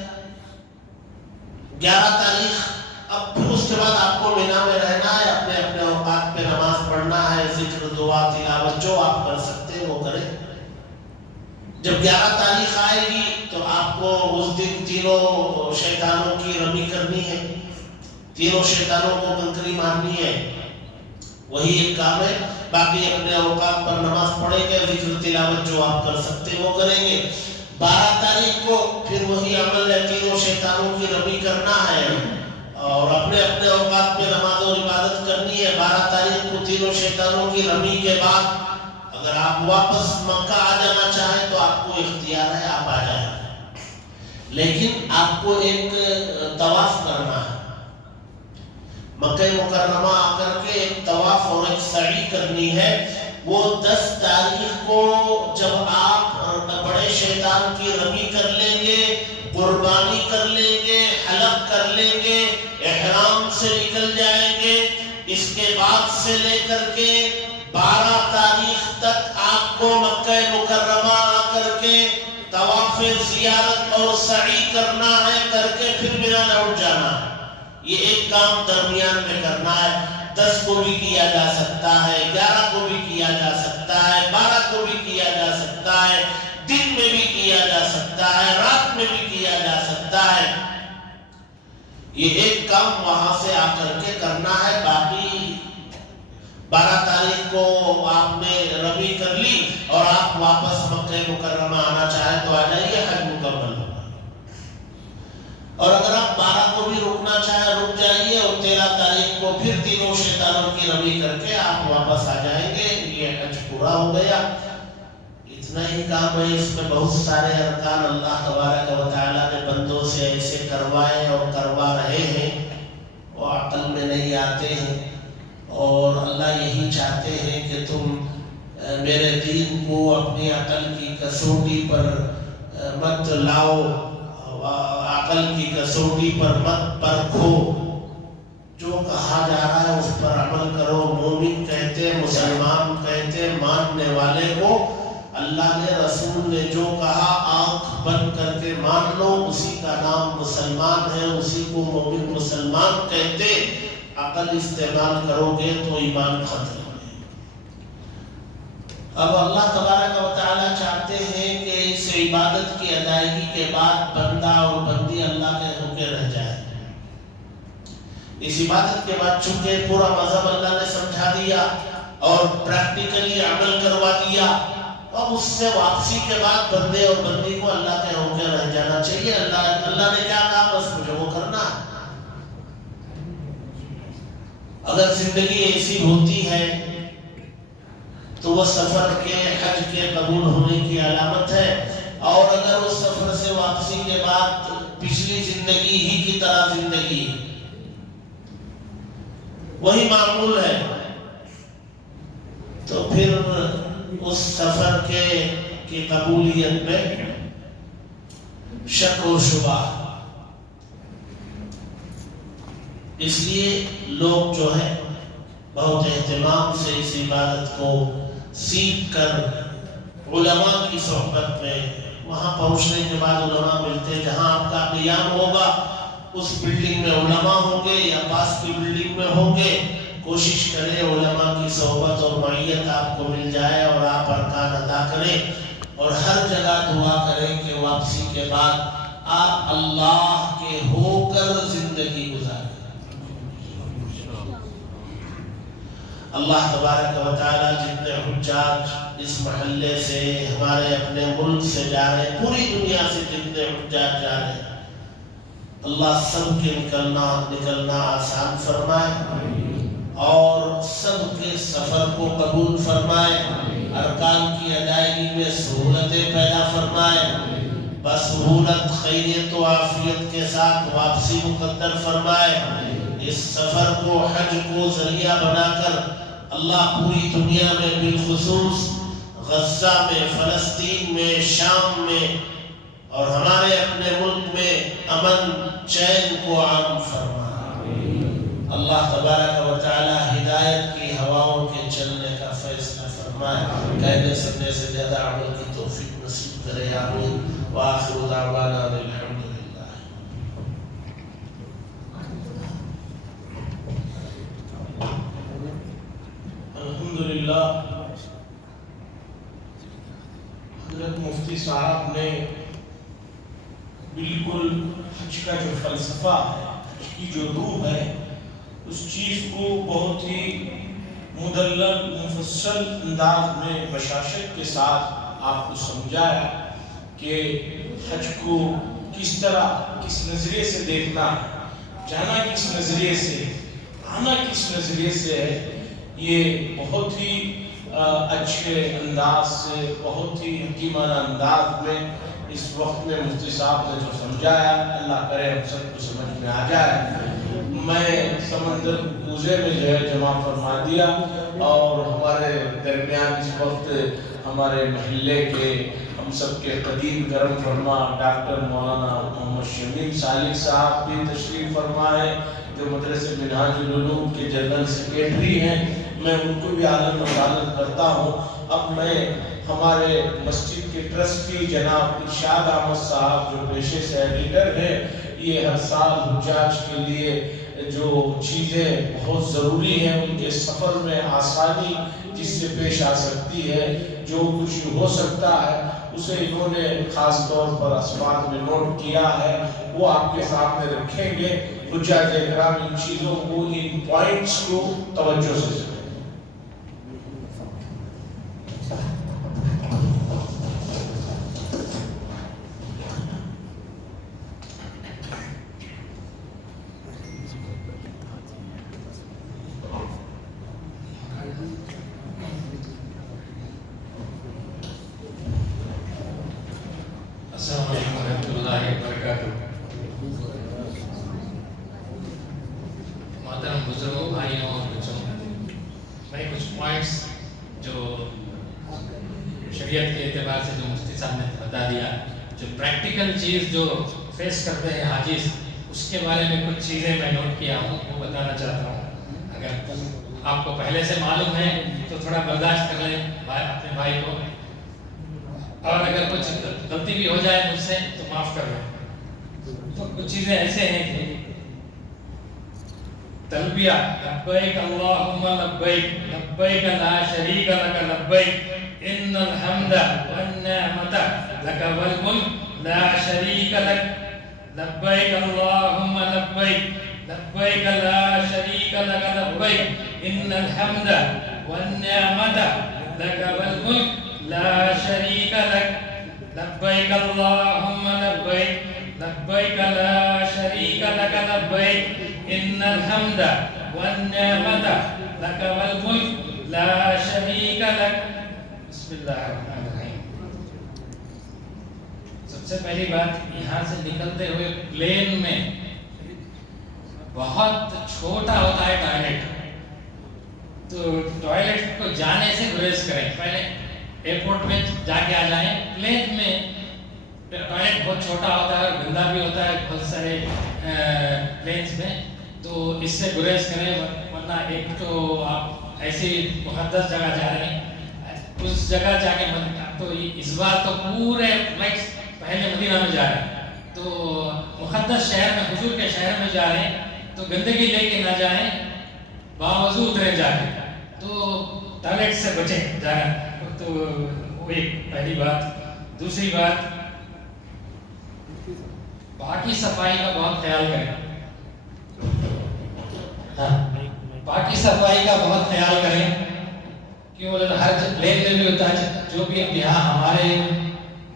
11 تاریخ، اب پھر اس کے بعد آپ کو مینا میں رہنا ہے، اپنے اپنے اوقات پہ نماز پڑھنا ہے، ذکر دعا تلاوت جو آپ کر سکتے ہیں وہ کریں. جب 11 تاریخ آئے گی تو آپ کو اس دن تینوں شیطانوں کی رمی کرنی ہے، تینوں شیطانوں کو کنکری مارنی ہے. وہی ایک کام ہے. باقی اپنے اوقات پر نماز پڑھیں گے، ذکر تلاوت جو آپ کر سکتے ہیں وہ کریں گے. 12 تاریخ کو پھر وہی عمل ہے، تینوں شیطانوں کی رمی کرنا ہے اور اپنے اپنے اوقات میں نماز اور عبادت کرنی ہے. 12 تاریخ کو تینوں شیطانوں کی رمی کے بعد اگر آپ واپس مکہ آ جانا چاہیں تو آپ کو اختیار ہے، آپ آ جائیں. لیکن آپ کو ایک طواف کرنا ہے، مکہ مکرمہ آ کر کے ایک طواف اور ایک سعی کرنی ہے. وہ 10 تاریخ کو جب آپ بڑے شیطان کی رمی کر لیں گے، قربانی کر لیں گے، حلق کر لیں گے، احرام سے نکل جائیں گے، اس کے بعد سے لے کر کے 12 تاریخ تک آپ کو مکہ مکرمہ آ کر کے طواف زیارت اور سعی کرنا ہے، کر کے پھر مینا لوٹ جانا ہے. یہ ایک کام درمیان میں کرنا ہے. 10 کو بھی کیا جا سکتا ہے، 11 کو بھی کیا جا سکتا ہے، 12 کو بھی کیا جا سکتا ہے، دن میں بھی کیا جا سکتا ہے، رات میں بھی کیا جا سکتا ہے. یہ ایک کام وہاں سے آ کر کے کرنا ہے. باقی 12 تاریخ کو آپ نے رمی کر لی اور آپ واپس مکہ مکرمہ آنا چاہیں تو آ جائیے، حج مکمل ہوگا. اور اگر آپ 12 کو بھی رکنا چاہیں رک جائیے، اور 13 تاریخ کو پھر تینوں شیطانوں کی رمی کر کے آپ واپس آ جائیں گے. یہ حج پورا ہو گیا. اتنا ہی کام ہے. اس میں بہت سارے ارکان اللہ تبارک و تعالیٰ نے بندوں سے ایسے کروائے اور کروا رہے ہیں، وہ عقل میں نہیں آتے ہیں. اور اللہ یہی چاہتے ہیں کہ تم میرے دین کو اپنی عقل کی کسوٹی پر مت لاؤ، عقل کی کسوٹی پر مت پرکھو، جو کہا جا رہا ہے اس پر عمل کرو. مومن کہتے، مسلمان کہتے، ماننے والے کو اللہ نے، رسول نے جو کہا آنکھ بند کر کے مان لو، اسی کا نام مسلمان ہے، اسی کو مومن مسلمان کہتے. عقل استعمال کرو گے تو ایمان ختم ہے. اب اللہ تبارک و تعالیٰ چاہتے ہیں کہ اس عبادت کی ادائیگی کے بعد بندہ اور بندی اللہ کے ہو کے رہ جائے. اس عبادت کے بعد چونکہ پورا مذہب اللہ نے سمجھا دیا اور پریکٹیکلی عمل کروا دیا، اب اس سے واپسی کے بعد بندے اور بندی کو اللہ کے ہو کے رہ جانا چاہیے. اللہ نے کیا کہا بس مجھے وہ کرنا ہے. اگر زندگی ایسی ہوتی ہے تو وہ سفر کے، حج کے قبول ہونے کی علامت ہے. اور اگر اس سفر سے واپسی کے بعد پچھلی زندگی ہی کی طرح زندگی وہی معمول ہے، تو پھر اس سفر کی قبولیت میں شک و شبہ. اس لیے لوگ جو ہے بہت اہتمام سے اس عبادت کو سیکھ کر علماء کی صحبت میں، وہاں پہنچنے کے بعد علماء ملتے، جہاں آپ کا قیام ہوگا اس بلڈنگ میں علماء ہوں گے یا پاس کی بلڈنگ میں ہوں گے. کوشش کریں علماء کی صحبت اور معیت آپ کو مل جائے اور آپ ارکان ادا کریں اور ہر جگہ دعا کریں کہ واپسی کے بعد آپ اللہ کے ہو کر زندگی گزاریں. اللہ تبارک و تعالیٰ جتنے حجاج اس محلے سے ہمارے اپنے ملک سے جا رہے ہیں، پوری دنیا سے جتنے حجاج جا رہے ہیں، اللہ سب کے نکلنا آسان فرمائے اور سب کے سفر کو قبول فرمائے، ارکان کی ادائیگی میں سہولتیں پیدا فرمائے، بسہولت خیریت و عافیت کے ساتھ واپسی مقدر فرمائے۔ اس سفر کو، حج کو ذریعہ بنا کر اللہ پوری دنیا میں بالخصوص غزہ میں، فلسطین میں، شام میں اور ہمارے اپنے ملک میں امن چین کو عام فرمائے۔ اللہ تبارک و تعالی ہدایت کی ہواؤں کے چلنے کا فیصلہ فرمائے، کہنے سننے سے زیادہ عمل کی توفیق نصیب کرے، آمین۔ وآخر دعوانا الحمدللہ۔ الحمدللہ، حضرت مفتی صاحب نے بالکل حج کا جو فلسفہ ہے، حج کی جو روح ہے، اس چیز کو بہت ہی مدلل مفصل انداز میں بشاشت کے ساتھ آپ کو سمجھایا کہ حج کو کس طرح، کس نظریے سے دیکھنا ہے، جانا کس نظریے سے، آنا کس نظریے سے ہے۔ یہ بہت ہی اچھے انداز سے، بہت ہی حکیمانہ انداز میں اس وقت میں مفتی صاحب نے جو سمجھایا، اللہ کرے ہم سب کو سمجھ میں آ جائے۔ میں سمندر کوزے میں جو ہے جمع فرما دیا، اور ہمارے درمیان اس وقت ہمارے محلے کے ہم سب کے قدیم کرم فرما ڈاکٹر مولانا محمد شمیم سالک صاحب بھی تشریف فرما ہے، جو مدرسہ منہاج العلوم کے جنرل سیکریٹری ہیں۔ میں ان کو بھی عالم و سعادت کرتا ہوں۔ اب میں ہمارے مسجد کے ٹرسٹی جناب ارشاد احمد صاحب، جو پیشے سے ایڈیٹر ہیں، یہ ہر سال حجاج کے لیے جو چیزیں بہت ضروری ہیں، ان کے سفر میں آسانی جس سے پیش آ سکتی ہے، جو کچھ ہو سکتا ہے، اسے انہوں نے خاص طور پر اسباق میں نوٹ کیا ہے، وہ آپ کے سامنے رکھیں گے۔ حجاج اکرام ان چیزوں کو، ان پوائنٹس کو توجہ سے سنیں۔ السلام علیکم ورحمۃ اللہ وبرکاتہ۔ محترم بزرگوں، بھائیوں اور بچوں، میں کچھ پوائنٹس جو شریعت کے اعتبار سے جو مفتی صاحب نے بتا دیا، جو پریکٹیکل چیز جو فیس کرتے ہیں حاجیز، اس کے بارے میں کچھ چیزیں میں نوٹ کیا ہوں، وہ بتانا چاہتا ہوں۔ اگر آپ کو پہلے سے معلوم ہے تو تھوڑا برداشت کر لیں اپنے بھائی کو، اور اگر کچھ غلطی بھی ہو جائے مجھ سے تو معاف کر دیں۔ تو کچھ چیزیں ایسے ہیں کہ تلبیہ، لبیک اللہم لبیک، لبیک لا شریک لک لبیک، ان الحمد والنعمت لک والملک لا شریک لک، لبیک اللہم لبیک، لبیک لا شریک لک لبیک، ان الحمد والنعمت لک والملک لا شریک لک، لبیک اللہم لبیک، لبیک لا شریک لک لبیک، ان الحمد والنعمت لک والملک لا شریک لک۔ بسم اللہ الرحمن الرحیم۔ سب سے پہلی بات، یہاں سے نکلتے ہوئے پلین میں بہت چھوٹا ہوتا ہے ٹوائلٹ، تو ٹوائلٹ کو جانے سے گریز کریں، پہلے ایئرپورٹ میں جا کے آ جائیں۔ پلین میں ٹوائلٹ بہت چھوٹا ہوتا ہے اور گندا بھی ہوتا ہے بہت سارے پلینس میں، تو اس سے گریز کریں، ورنہ ایک تو آپ ایسی مقدس جگہ جا رہے ہیں، اس جگہ جا کے تو اس بار تو پورے فلائٹس پہلے مدینہ میں جا رہے ہیں، تو مقدس شہر میں، حضور کے شہر میں جا رہے ہیں، تو گندگی لے کے نہ جائیں، باوضو اتریں جا کے، تو ٹوائلٹ سے بچیں جانا۔ تو وہ ایک پہلی بات۔ دوسری بات، باقی صفائی کا بہت خیال کریں۔ باقی صفائی کا بہت خیال کریں، کیوں بولے تو ہر پلین میں بھی ہوتا ہے، جو بھی اب یہاں ہمارے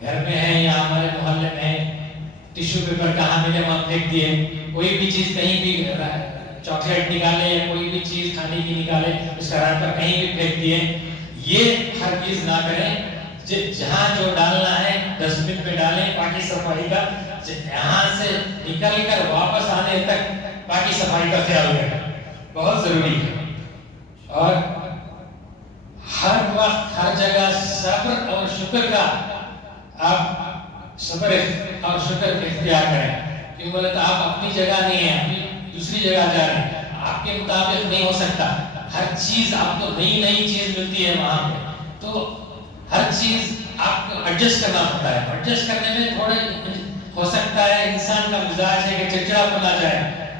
گھر میں ہے یا ہمارے محلے میں ہے، ٹیشو پیپر کہاں ملے وہاں پھینک دیے، کوئی بھی چیز کہیں بھی چاکلیٹ نکالے یا کوئی بھی چیز کھانے کی نکالے اس کا رات پر کہیں بھی پھینک دیے، یہ ہرگز نہ کریں۔ جہاں جو ڈالنا ہے ڈسٹ بن پہ ڈالیں، باقی صفائی کا یہاں سے نکل کر واپس آنے تک باقی صفائی کا خیال کریں، بہت ضروری ہے۔ اور ہر وقت ہر جگہ صبر اور شکر کا آپ صبر اور شکر اختیار کریں، کیوں بولے تو آپ اپنی جگہ نہیں ہیں، اپنی دوسری جگہ جا رہے ہیں، آپ کے مطابق نہیں ہو سکتا، ہر چیز آپ کو نئی نئی چیز ملتی ہے وہاں پہ، تو ہر چیز آپ کو ایڈجسٹ کرنا پڑتا ہے۔ ایڈجسٹ کرنے میں تھوڑے ہو سکتا ہے انسان کا مزاج ہے کہ چڑچڑا پن آ جائے،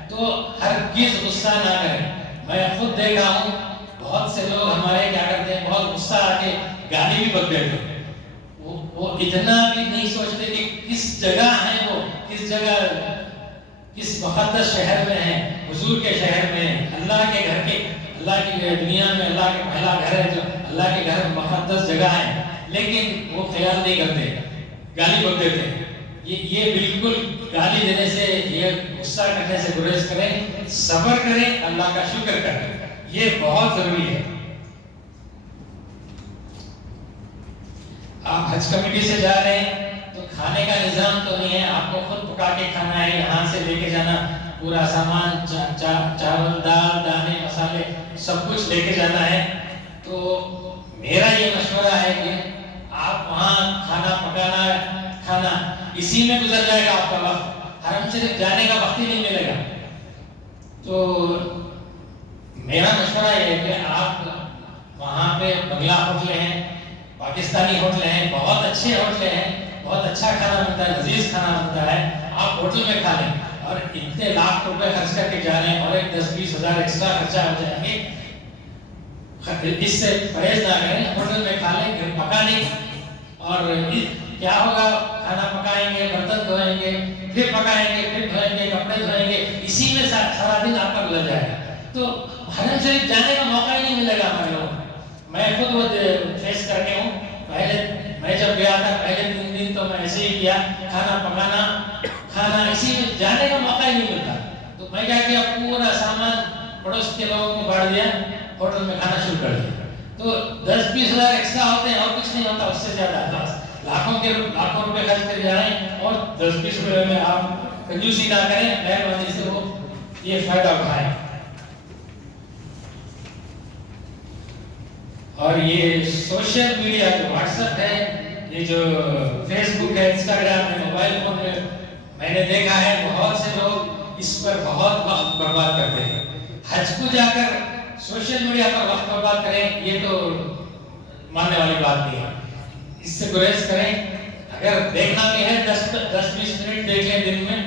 تو ہرگز غصہ نہ کریں۔ میں خود دیکھا ہوں بہت سے لوگ ہمارے کیا کرتے ہیں، بہت غصہ آ کے گالی بھی بک دیتے ہیں، وہ اتنا بھی نہیں سوچتے کہ کس جگہ ہے، وہ کس جگہ کس مقدس شہر میں ہے، حضور کے شہر میں، اللہ کے گھر کے، اللہ کی دنیا میں اللہ کا پہلا گھر ہے، جو اللہ کے گھر مقدس جگہ ہے، لیکن وہ خیال نہیں کرتے، گالی بک دیتے ہیں۔ یہ بالکل گالی دینے سے، یہ غصہ کرنے سے گریز کریں، صبر کریں، اللہ کا شکر کریں، یہ بہت ضروری ہے۔ آپ حج کمیٹی سے جا رہے ہیں تو کھانے کا نظام تو نہیں ہے، آپ کو خود پکا کے کھانا ہے، یہاں سے لے کے جانا پورا سامان، چاول، دال، دانے، مسالے، سب کچھ لے کے جانا ہے۔ تو میرا یہ مشورہ ہے کہ آپ وہاں کھانا پکانا، کھانا اسی میں گزر جائے گا آپ کا وقت، حرم شریف جانے کا وقت ہی نہیں ملے گا۔ تو میرا مشورہ یہ ہے کہ آپ وہاں پہ بنگلہ ہوٹلیں ہیں، پاکستانی ہوٹلیں ہیں، بہت اچھے ہوٹلیں ہیں، بہت اچھا کھانا ملتا ہے، لذیذ کھانا ملتا ہے، آپ ہوٹل میں کھا لیں۔ اور اتنے لاکھ روپے خرچ کر کے جا رہے ہیں اور ایک 10-20 ہزار ایکسٹرا خرچہ ہو جائیں گے، اس سے پرہیز نہ کریں، ہوٹل میں کھا لیں، گھر پکا لیں۔ اور کیا ہوگا، کھانا پکائیں گے، برتن دھوئیں گے، پھر پکائیں گے، پھر دھوئیں گے، کپڑے دھوئیں گے، اسی میں سارا دن آپ کا گزر جائے گا، تو حرم شریف جانے کا موقع ہی نہیں ملے گا ہمارے لوگوں کو۔ میں خود وہ فیس کر کے ہوں، پہلے میں جب گیا تھا پہلے 3 دن تو میں ایسے ہی کیا، کھانا پکانا، کھانا، اسی میں جانے کا موقع ہی نہیں ملتا۔ تو میں کیا کیا، پورا سامان پڑوس کے لوگوں کو بانٹ دیا، ہوٹل میں کھانا شروع کر دیا۔ تو 10-20 ہزار ایکسٹرا ہوتے ہیں اور کچھ نہیں ہوتا، اس سے زیادہ لاکھوں روپے خرچ کر جا رہے ہیں، اور 10-20 روپے میں آپ کنجوسی نہ کریں، مہربانی سے وہ یہ فائدہ اٹھائیں۔ اور یہ سوشل میڈیا جو واٹس ایپ ہے، یہ جو فیس بک ہے، انسٹاگرام ہے، موبائل فون میں میں نے دیکھا ہے بہت سے لوگ اس پر بہت وقت برباد کرتے ہیں۔ حج کو جا کر سوشل میڈیا پر وقت برباد کریں، یہ تو ماننے والی بات نہیں ہے، اس سے گریز کریں۔ اگر دیکھنا بھی ہے 10-20 منٹ دیکھ لیں دن میں،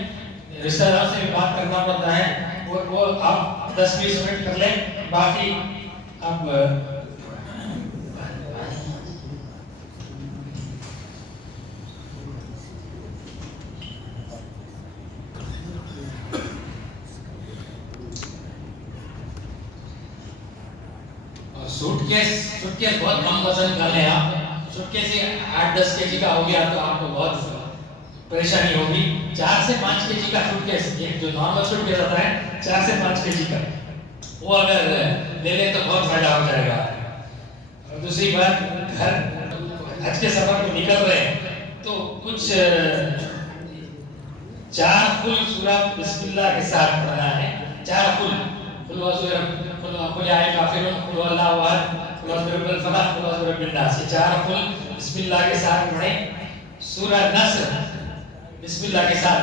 رشتہ داروں سے بھی بات کرنا پڑتا ہے، وہ آپ 10-20 منٹ کر لیں، باقی اب سوٹ کیس بہت کم وزن کا لیں آپ، سوٹ کیس 8-10 kg کا ہو گیا تو آپ کو بہت پریشانی ہوگی۔ 4 سے 5 kg کا سوٹ کیس، ایک جو نارمل سوٹ کیس آتا ہے 4 سے 5 kg کا، وہ اگر لے لیں تو بہت فائدہ ہو جائے گا۔ اور دوسری بات، گھر حج کے سفر کو نکل رہے ہیں تو کچھ 4 فل سورۃ بسم اللہ کے ساتھ پڑھنا ہے، 4 فل، قل یا کافرون، قل اللہ احد، قل اعوذ برب الفلق، قل اعوذ برب الناس، یہ 4 فل بسم اللہ کے ساتھ پڑھیں۔ سورہ نصر بسم اللہ کے ساتھ،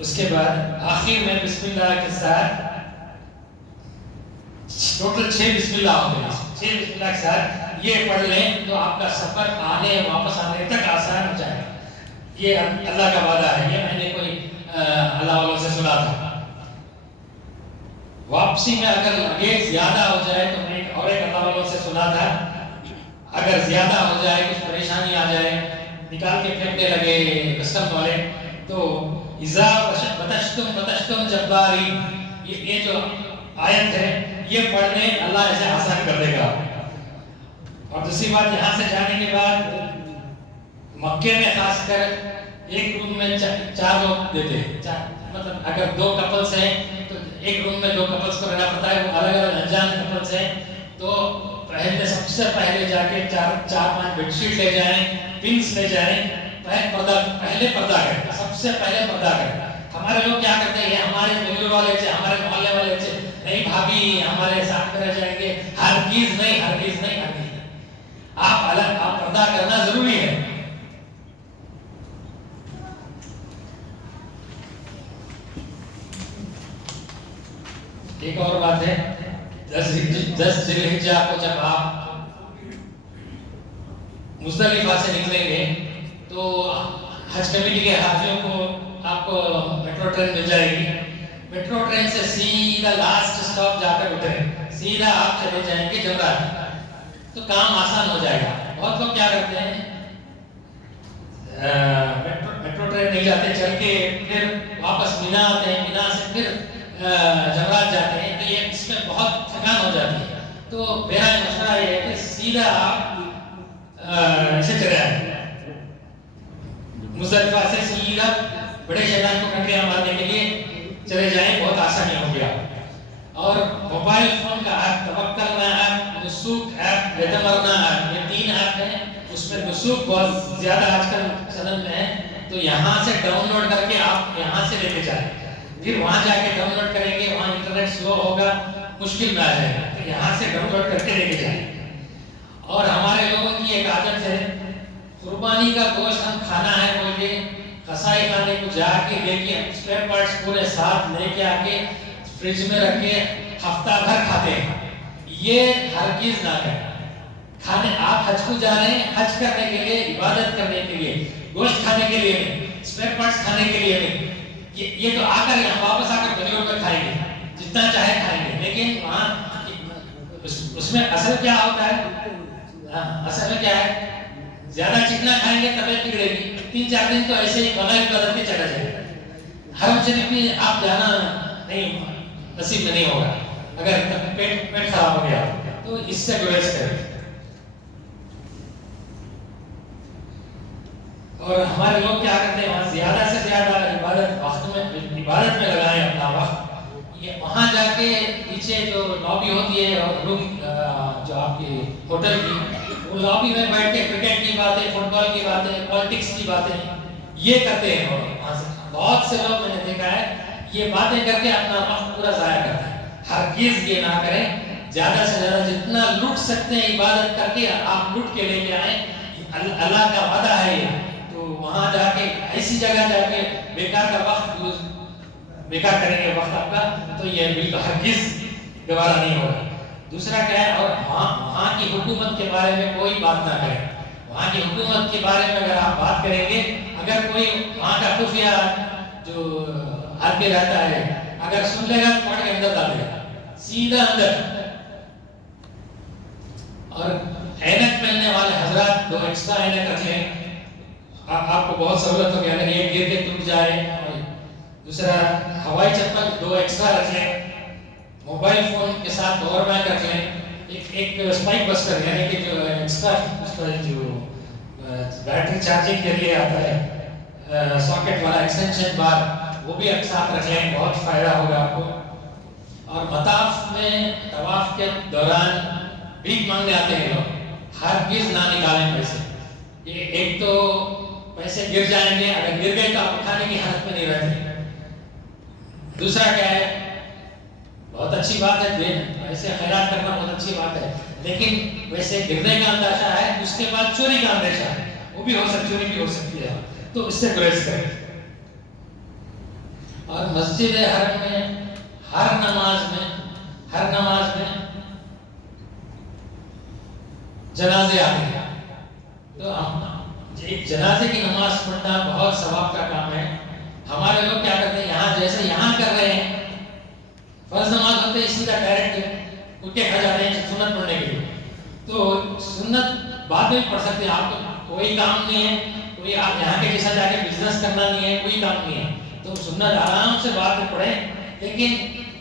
اس کے بعد آخر میں بسم اللہ کے ساتھ، ٹوٹل 6 بسم اللہ ہوتے ہیں، 6 بسم اللہ کے ساتھ یہ پڑھ لیں تو آپ کا سفر آنے واپس آنے تک آسان ہو جائے گا۔ یہ اللہ کا وعدہ ہے، یہ میں نے کوئی اللہ والوں سے سنا تھا۔ واپسی میں اگر لگیج زیادہ ہو جائے تو میں ایک اللہ والوں سے سنا تھا، اگر زیادہ ہو جائے، کچھ پریشانی آ جائے، نکال کے پھینکنے لگے کسٹم والے، تو اذا بتشتم جباری، یہ جو آیت ہے، یہ پڑھنے اللہ ایسے آسان کر دے گا. اور دوسری بات، یہاں سے جانے کے بعد مکے میں خاص کر ایک روم میں 4 لوگ دیتے ہیں. مطلب اگر 2 کپلز ہیں تو ایک روم میں 2 کپلز کو رہنا پڑتا ہے. وہ الگ الگ انجان کپلز ہیں تو پہلے سب سے پہلے جا کے 4-5 بیڈ شیٹ لے جائیں، پنس لے جائیں، پہلے پردہ کریں، سب سے پہلے پردہ کریں. ہمارے لوگ کیا کرتے ہیں، یہ ہمارے ملک والے تھے، ہمارے محلے والے تھے، نہیں بھابھی ہمارے ساتھ میں رہ جائیں گے. ہرگز نہیں، ہرگز نہیں، ہرگز نہیں. آپ الگ، آپ پردہ کرنا ضروری ہے. ایک اور بات ہے، 10 ذی الحجہ کو جب آپ مزدلفہ سے نکلیں گے تو حج کمیٹی کے حاجیوں کو آپ کو میٹرو ٹرین مل جائے گی. میٹرو ٹرین سے سیدھا لاسٹ اسٹاپ جا کر اتریں، سیدھا آپ چلے جائیں گے جمرات. تو کام آسان ہو جائے گا. بہت لوگ کیا کرتے ہیں، میٹرو ٹرین نہیں جاتے، چل کے پھر واپس مینا آتے ہیں، مینا سے پھر جمرات جاتے ہیں. تو یہ اس میں بہت تھکان ہو جاتی ہے. تو میرا مشورہ یہ ہے کہ سیدھا آپ ایسے چلے آئیں، مزدلفہ سے سیدھا بڑے شیطان کو کنکریاں مارنے کے لیے چلے جائیں. بہت آسانی ہو گیا. اور موبائل فون کا ایپ، توکل ایپ، نسوک ایپ، اعتمرنا ایپ، یہ 3 ایپ ہیں. اس میں نسوک بہت زیادہ آج کل چلن میں ہے. تو یہاں سے ڈاؤن لوڈ کر کے آپ یہاں سے لے کے جائیں، پھر وہاں جا کے ڈاؤن لوڈ کریں گے، وہاں انٹرنیٹ سلو ہوگا، مشکل میں آ جائے گا. تو یہاں سے ڈاؤن لوڈ کر کے لے کے جائیں. اور ہمارے لوگوں کی ایک عادت ہے، قربانی کا گوشت ہم کھانا ہے بول کے قصائی خانے کو جا کے لے کے اسپیئر پارٹس پورے ساتھ لے کے آ کے فریج میں رکھ کے ہفتہ بھر کھاتے ہیں. یہ ہرگز نہ کریں. کھانے، آپ حج کو جا رہے ہیں، حج کرنے کے لیے، عبادت کرنے کے لیے، گوشت کھانے کے لیے نہیں، اسپیئر پارٹس کھانے کے لیے نہیں. یہ تو آ کر یہاں واپس آ کر بلیوں میں کھائیں گے، جتنا چاہے کھائیں گے. لیکن وہاں اس میں اصل کیا ہوتا ہے، اصل میں کیا ہے، زیادہ چکنا کھائیں گے طبیعت بگڑے گی. 3-4 دن تو ایسے ہی بغیر عبادت کے چلا جائے گا. حرم شریف میں آپ جانا نہیں، نصیب میں نہیں ہوگا اگر پیٹ خراب ہو گیا تو. اس سے گریز کریں. اور ہمارے لوگ کیا کرتے ہیں، وہاں زیادہ سے زیادہ عبادت میں لگائیں اپنا وقت. یہ وہاں جا کے پیچھے جو لابی ہوتی ہے اور روم جو آپ کے ہوٹل کی، وہ لابی میں بیٹھ کے کرکٹ کی باتیں، فٹ بال کی باتیں، پالیٹکس کی باتیں یہ کرتے ہیں. اور وہاں سے بہت سے لوگ میں نے دیکھا ہے یہ باتیں کر کے اپنا وقت پورا ضائع کرتے ہیں. ہرگز یہ نہ کریں. زیادہ سے زیادہ جتنا لوٹ سکتے ہیں عبادت کر کے آپ لوٹ کے لے کے آئیں. اللہ کا وعدہ ہے یہ. تو وہاں جا کے ایسی جگہ جا کے بیکار کا وقت بیکار کریں گے وقت آپ کا، تو یہ بالکل ہرگز گوارا نہیں ہوگا. دوسرا کیا ہے، اور وہاں کی حکومت کے بارے میں کوئی بات نہ کریں. وہاں کی حکومت کے بارے میں اگر آپ بات کریں گے، اگر کوئی وہاں کا خفیہ جو آدمی رہتا ہے اگر سن لے گا تو پڑھ کے اندر ڈال دے گا، سیدھا اندر. اور اینک پہننے والے حضرات 2 ایکسٹرا اینک رکھ لیں. آپ کو بہت سہولت ہوگی. اگر یہ گر کے ٹوٹ جائے. دوسرا، ہوائی چپل 2 ایکسٹرا رکھ لیں. موبائل فون کے ساتھ پاور بینک رکھ لیں. ایک اسپائک بسٹر یعنی کہ جو ایکسٹرا اس کا جو بیٹری چارجنگ کے لیے آتا ہے ساکٹ والا ایکسٹینشن بار، وہ بھی ایک ساتھ رکھ لیں. بہت فائدہ ہوگا آپ کو. اور مطاف میں طواف کے دوران بھیک مانگنے آتے ہیں لوگ، ہرگز نہ نکالیں پیسے. یہ ایک تو پیسے گر جائیں گے، اگر گر گئے تو آپ اٹھانے کی حالت میں نہیں رہتے. دوسرا کیا ہے، بہت اچھی بات ہے دینا، ایسے خیرات کرنا بہت اچھی بات ہے، لیکن ویسے گرنے کا اندیشہ ہے، اس کے بعد چوری کا اندیشہ ہے، وہ بھی ہو سکتی، چوری بھی ہو سکتی ہے. تو اس سے گریز کریں. اور مسجد حرم میں ہر نماز میں جنازے آتے ہیں. تو ایک جنازے کی نماز پڑھنا بہت ثواب کا کام ہے. ہمارے لوگ کیا کرتے ہیں، یہاں جیسے یہاں کر رہے ہیں فرض نماز ہوتے ہیں سیدھا ڈائریکٹ اٹھ کے کھا جاتے ہیں سنت پڑھنے کے لیے. تو سنت بعد میں پڑھ سکتے ہیں. آپ کو کوئی کام نہیں ہے، کوئی آپ یہاں کے جیسا جا کے بزنس کرنا نہیں ہے، کوئی کام نہیں ہے. تو سنت آرام سے بعد میں پڑھیں. لیکن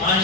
5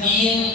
3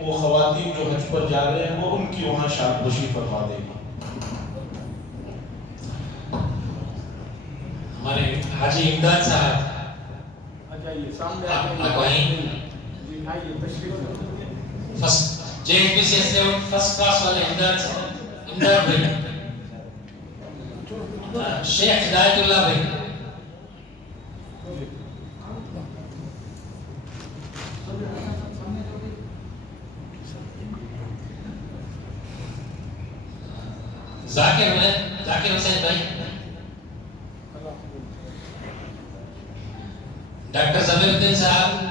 وہ خواتین جو حج پر جا رہے ہیں وہ ان کی وہاں شادی فرما دیں گی. ہمارے حاجی امداد صاحب اچھا یہ سامنے آپ وہیں جی آئیے تشریف فرسٹ جے پی سی ایس فرسٹ کلاس والے امداد بھائی شیخ ہدایت اللہ بھائی ذاکر حسین بھائی ڈاکٹر ضمیر الدین صاحب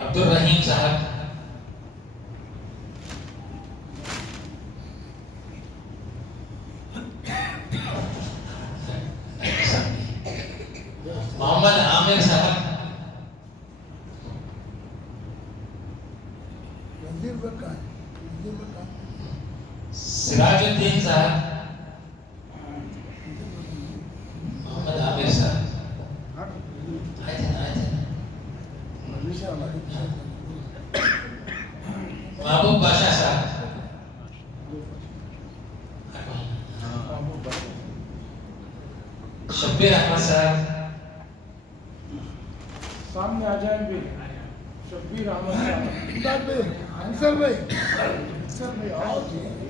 عبد الرحیم صاحب محمد عامر صاحب سراج الدین صاحب محمد عامر صاحب محبوب بادشاہ صاحب شبیر احمد صاحب سامنے آ جائیں بھی شبیر احمد صاحب انصر بھائی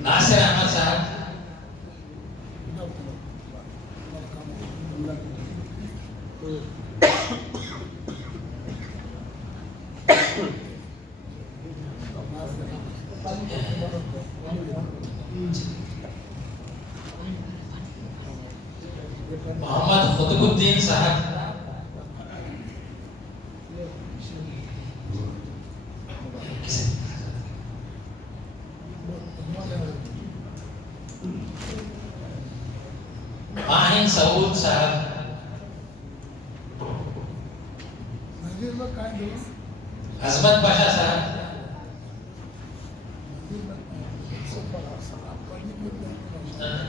ناصر احمد صاحب محمد قطب الدین صاحب ماہین سعود صاحب عظمت پاشا صاحب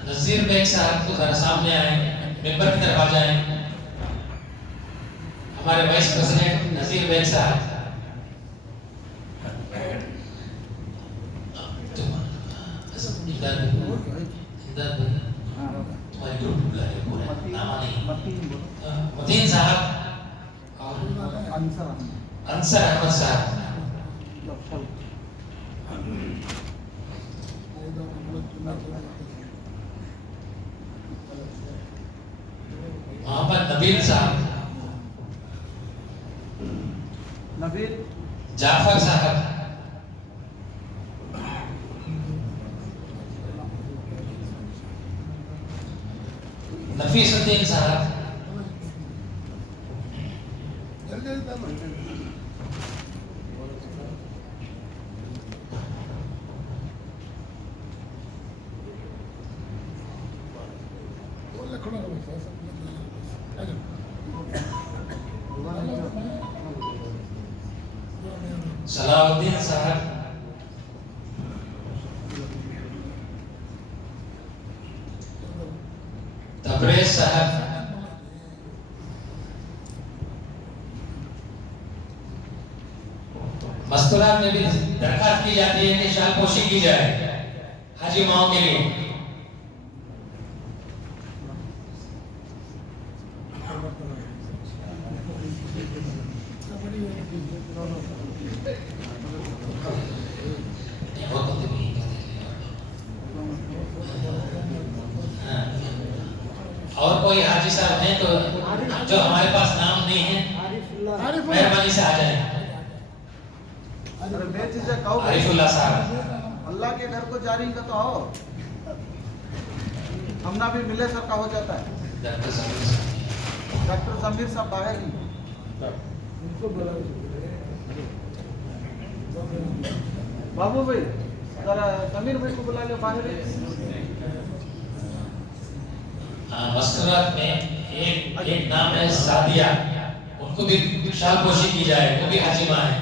نذیر بیگ صاحب کو ذرا سامنے آئیں ممبر کی طرف آ جائیں ہمارے وائس پریزیڈنٹ نذیر بیگ صاحب متین صاحب انصر احمد صاحب محمد نبیل صاحب نبیل جعفر صاحب نفیس الدین صاحب صلاح الدین صاحب تبریز صاحب مستورات میں بھی درخواست کی جاتی ہے کہ شال پوشی کی جائے حاجی ماؤں کے لیے اور کوئی حاجی صاحب ہیں تو جو ہمارے پاس نام نہیں ہے مہربانی سے آ جائیں عارف اللہ صاحب اللہ کے گھر کو جاری کا تو آؤ ہم نہ بھی ملے سب کا ہو جاتا ہے ڈاکٹر ضمیر صاحب باہر ہی بابو بھائی ذرا ضمیر بھائی کو بلا لو باہر ہی مستورات میں ایک نام ہے سعدیہ ان کو بھی شال پوشی کی جائے وہ بھی حاجی ماں ہے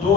2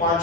5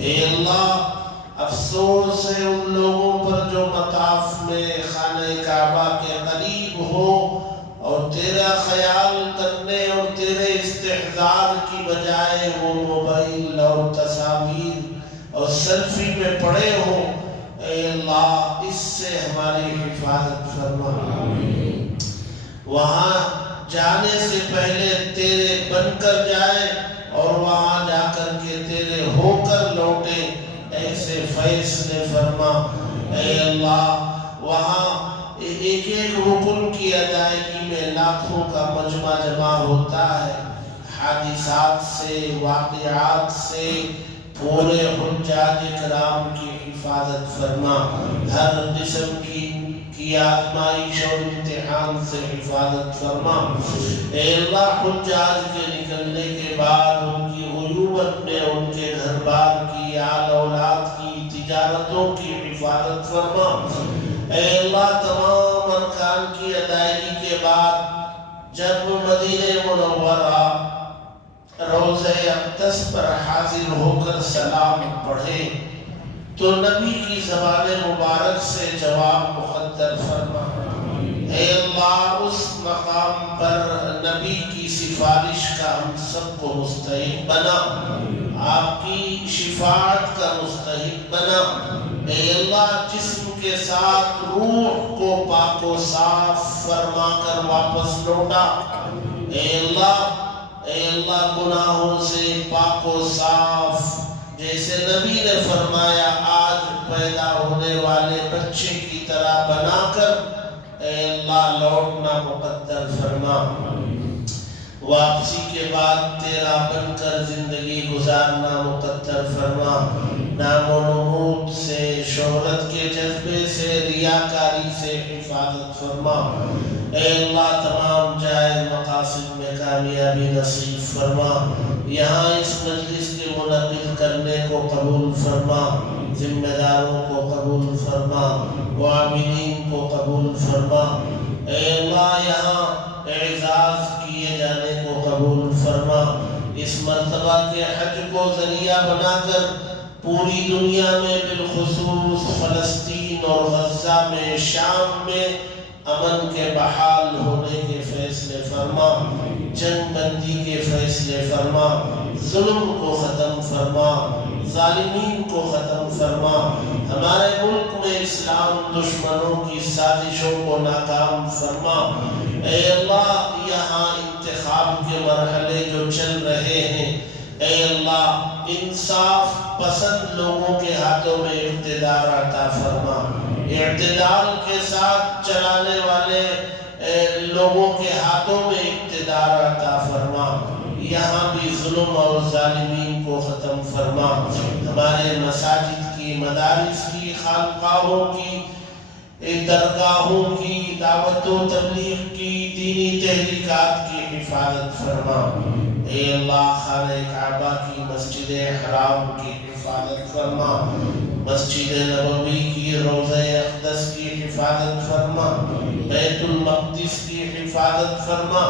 اے اللہ افسوس ہے ان لوگوں پر جو مطاف میں خانہ کعبہ کے قریب ہو اور تیرا خیال کرنے اور تیرے استحضار کی بجائے وہ موبائل اور تصاویر اور سیلفی میں پڑے ہو. اے اللہ اس سے ہماری حفاظت فرما. وہاں جانے سے پہلے تیرے بن کر جائے اور وہاں جا کر کے تیرے ہو کر لوٹے، ایسے فیصلے فرما. اے اللہ وہاں ایک ایک رکن کی ادائیگی میں لاکھوں کا مجمع جمع ہوتا ہے. حادثات سے واقعات سے پورے حجاج کرام کی حفاظت فرما. ہر قسم کی آزمائش اور امتحان سے حفاظت فرما. اے اللہ حجاج کے نکلنے کے بعد ان کی غیوبت میں ان کے گھر بار کی آل اولاد کی تجارتوں کی حفاظت فرما. اے اللہ تمام ارکان کی ادائیگی کے بعد جب مدینہ منورہ روضہ اقدس پر حاضر ہو کر سلام پڑھے تو نبی کی زبان مبارک سے جواب مقدر فرما. اے اللہ اس مقام پر نبی کی سفارش کا ہم سب کو مستحق بنا، آپ کی شفاعت کا مستحق بنا. اے اللہ جسم کے ساتھ روح کو پاک و صاف فرما کر واپس لوٹا. اے اللہ گناہوں سے پاک و صاف، جیسے نبی نے فرمایا آج پیدا ہونے والے بچے کی طرح بنا کر اے اللہ لوٹنا مقدر فرما. واپسی کے بعد تیرا بن کر زندگی گزارنا مقدر فرما. نام و نمود سے، شہرت کے جذبے سے، ریاکاری سے حفاظت فرما. اے اللہ تمام جائز مقاصد میں کامیابی نصیب فرما. یہاں اس مجلس کے منعقد کرنے کو قبول فرما، ذمہ داروں کو قبول فرما، عاملین کو قبول فرما. اے اللہ یہاں اعزاز کیے جانے کو قبول فرما. اس مرتبہ کے حج کو ذریعہ بنا کر پوری دنیا میں بالخصوص فلسطین اور غزہ میں، شام میں امن کے بحال ہونے کے فیصلے فرما، جنگ بندی کے فیصلے فرما، ظلم کو ختم فرما، ظالمین کو ختم فرما. ہمارے ملک میں اسلام دشمنوں کی سازشوں کو ناکام فرما. اے اللہ یہاں انتخاب کے مرحلے جو چل رہے ہیں، اے اللہ انصاف پسند لوگوں کے ہاتھوں میں اقتدار عطا فرما. اعتدال کے ساتھ چلانے والے لوگوں کے ہاتھوں میں اقتدار عطا فرما. یہاں بھی ظلم اور ظالمین کو ختم فرما. ہمارے مساجد کی، مدارس کی، خانقاہوں کی، درگاہوں کی، دعوت و تبلیغ کی، دینی تحریکات کی حفاظت فرما. اے اللہ خانہ کعبہ کی، مسجد حرام کی حفاظت فرما. مسجد نبوی کی، روضہ اقدس کی حفاظت فرما. بیت المقدس کی حفاظت فرما.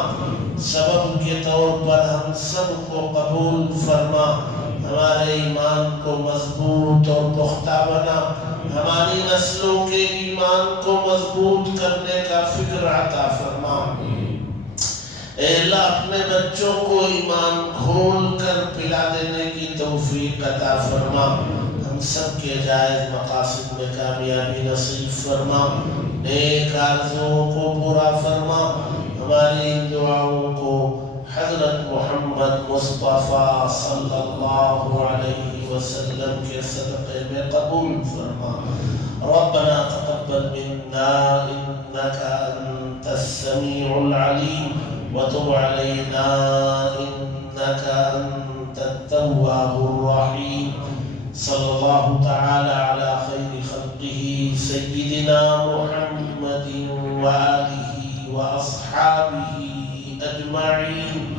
سبب کے طور پر ہم سب کو قبول فرما. ہمارے ایمان کو مضبوط اور پختہ بنا. ہماری نسلوں کے ایمان کو مضبوط کرنے کا فکر عطا فرما. اے اللہ اپنے بچوں کو ایمان کھول کر پلا دینے کی توفیق عطا فرما. ہم سب کے جائز مقاصد میں کامیابی نصیب فرما. نیک آرزوؤں کو پورا فرما. ہماری ان دعاؤں کو حضرت محمد مصطفیٰ صلی اللہ علیہ وسلم کے صدقے میں قبول فرما. ربنا تقبل منا انك انت السميع العليم وتب علينا انك انت التواب الرحيم. صلى الله تعالى على خير خلقه سيدنا محمد وآله وأصحابه أجمعين.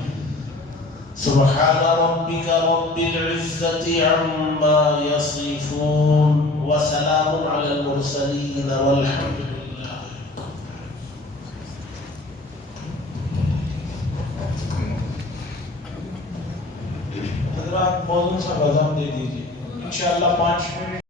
سبحان ربك رب العزة عما يصفون وسلام على المرسلين والحمد لله. حضرات موضوع سا وضاحت دے دیجیے. انشاءاللہ 5 منٹ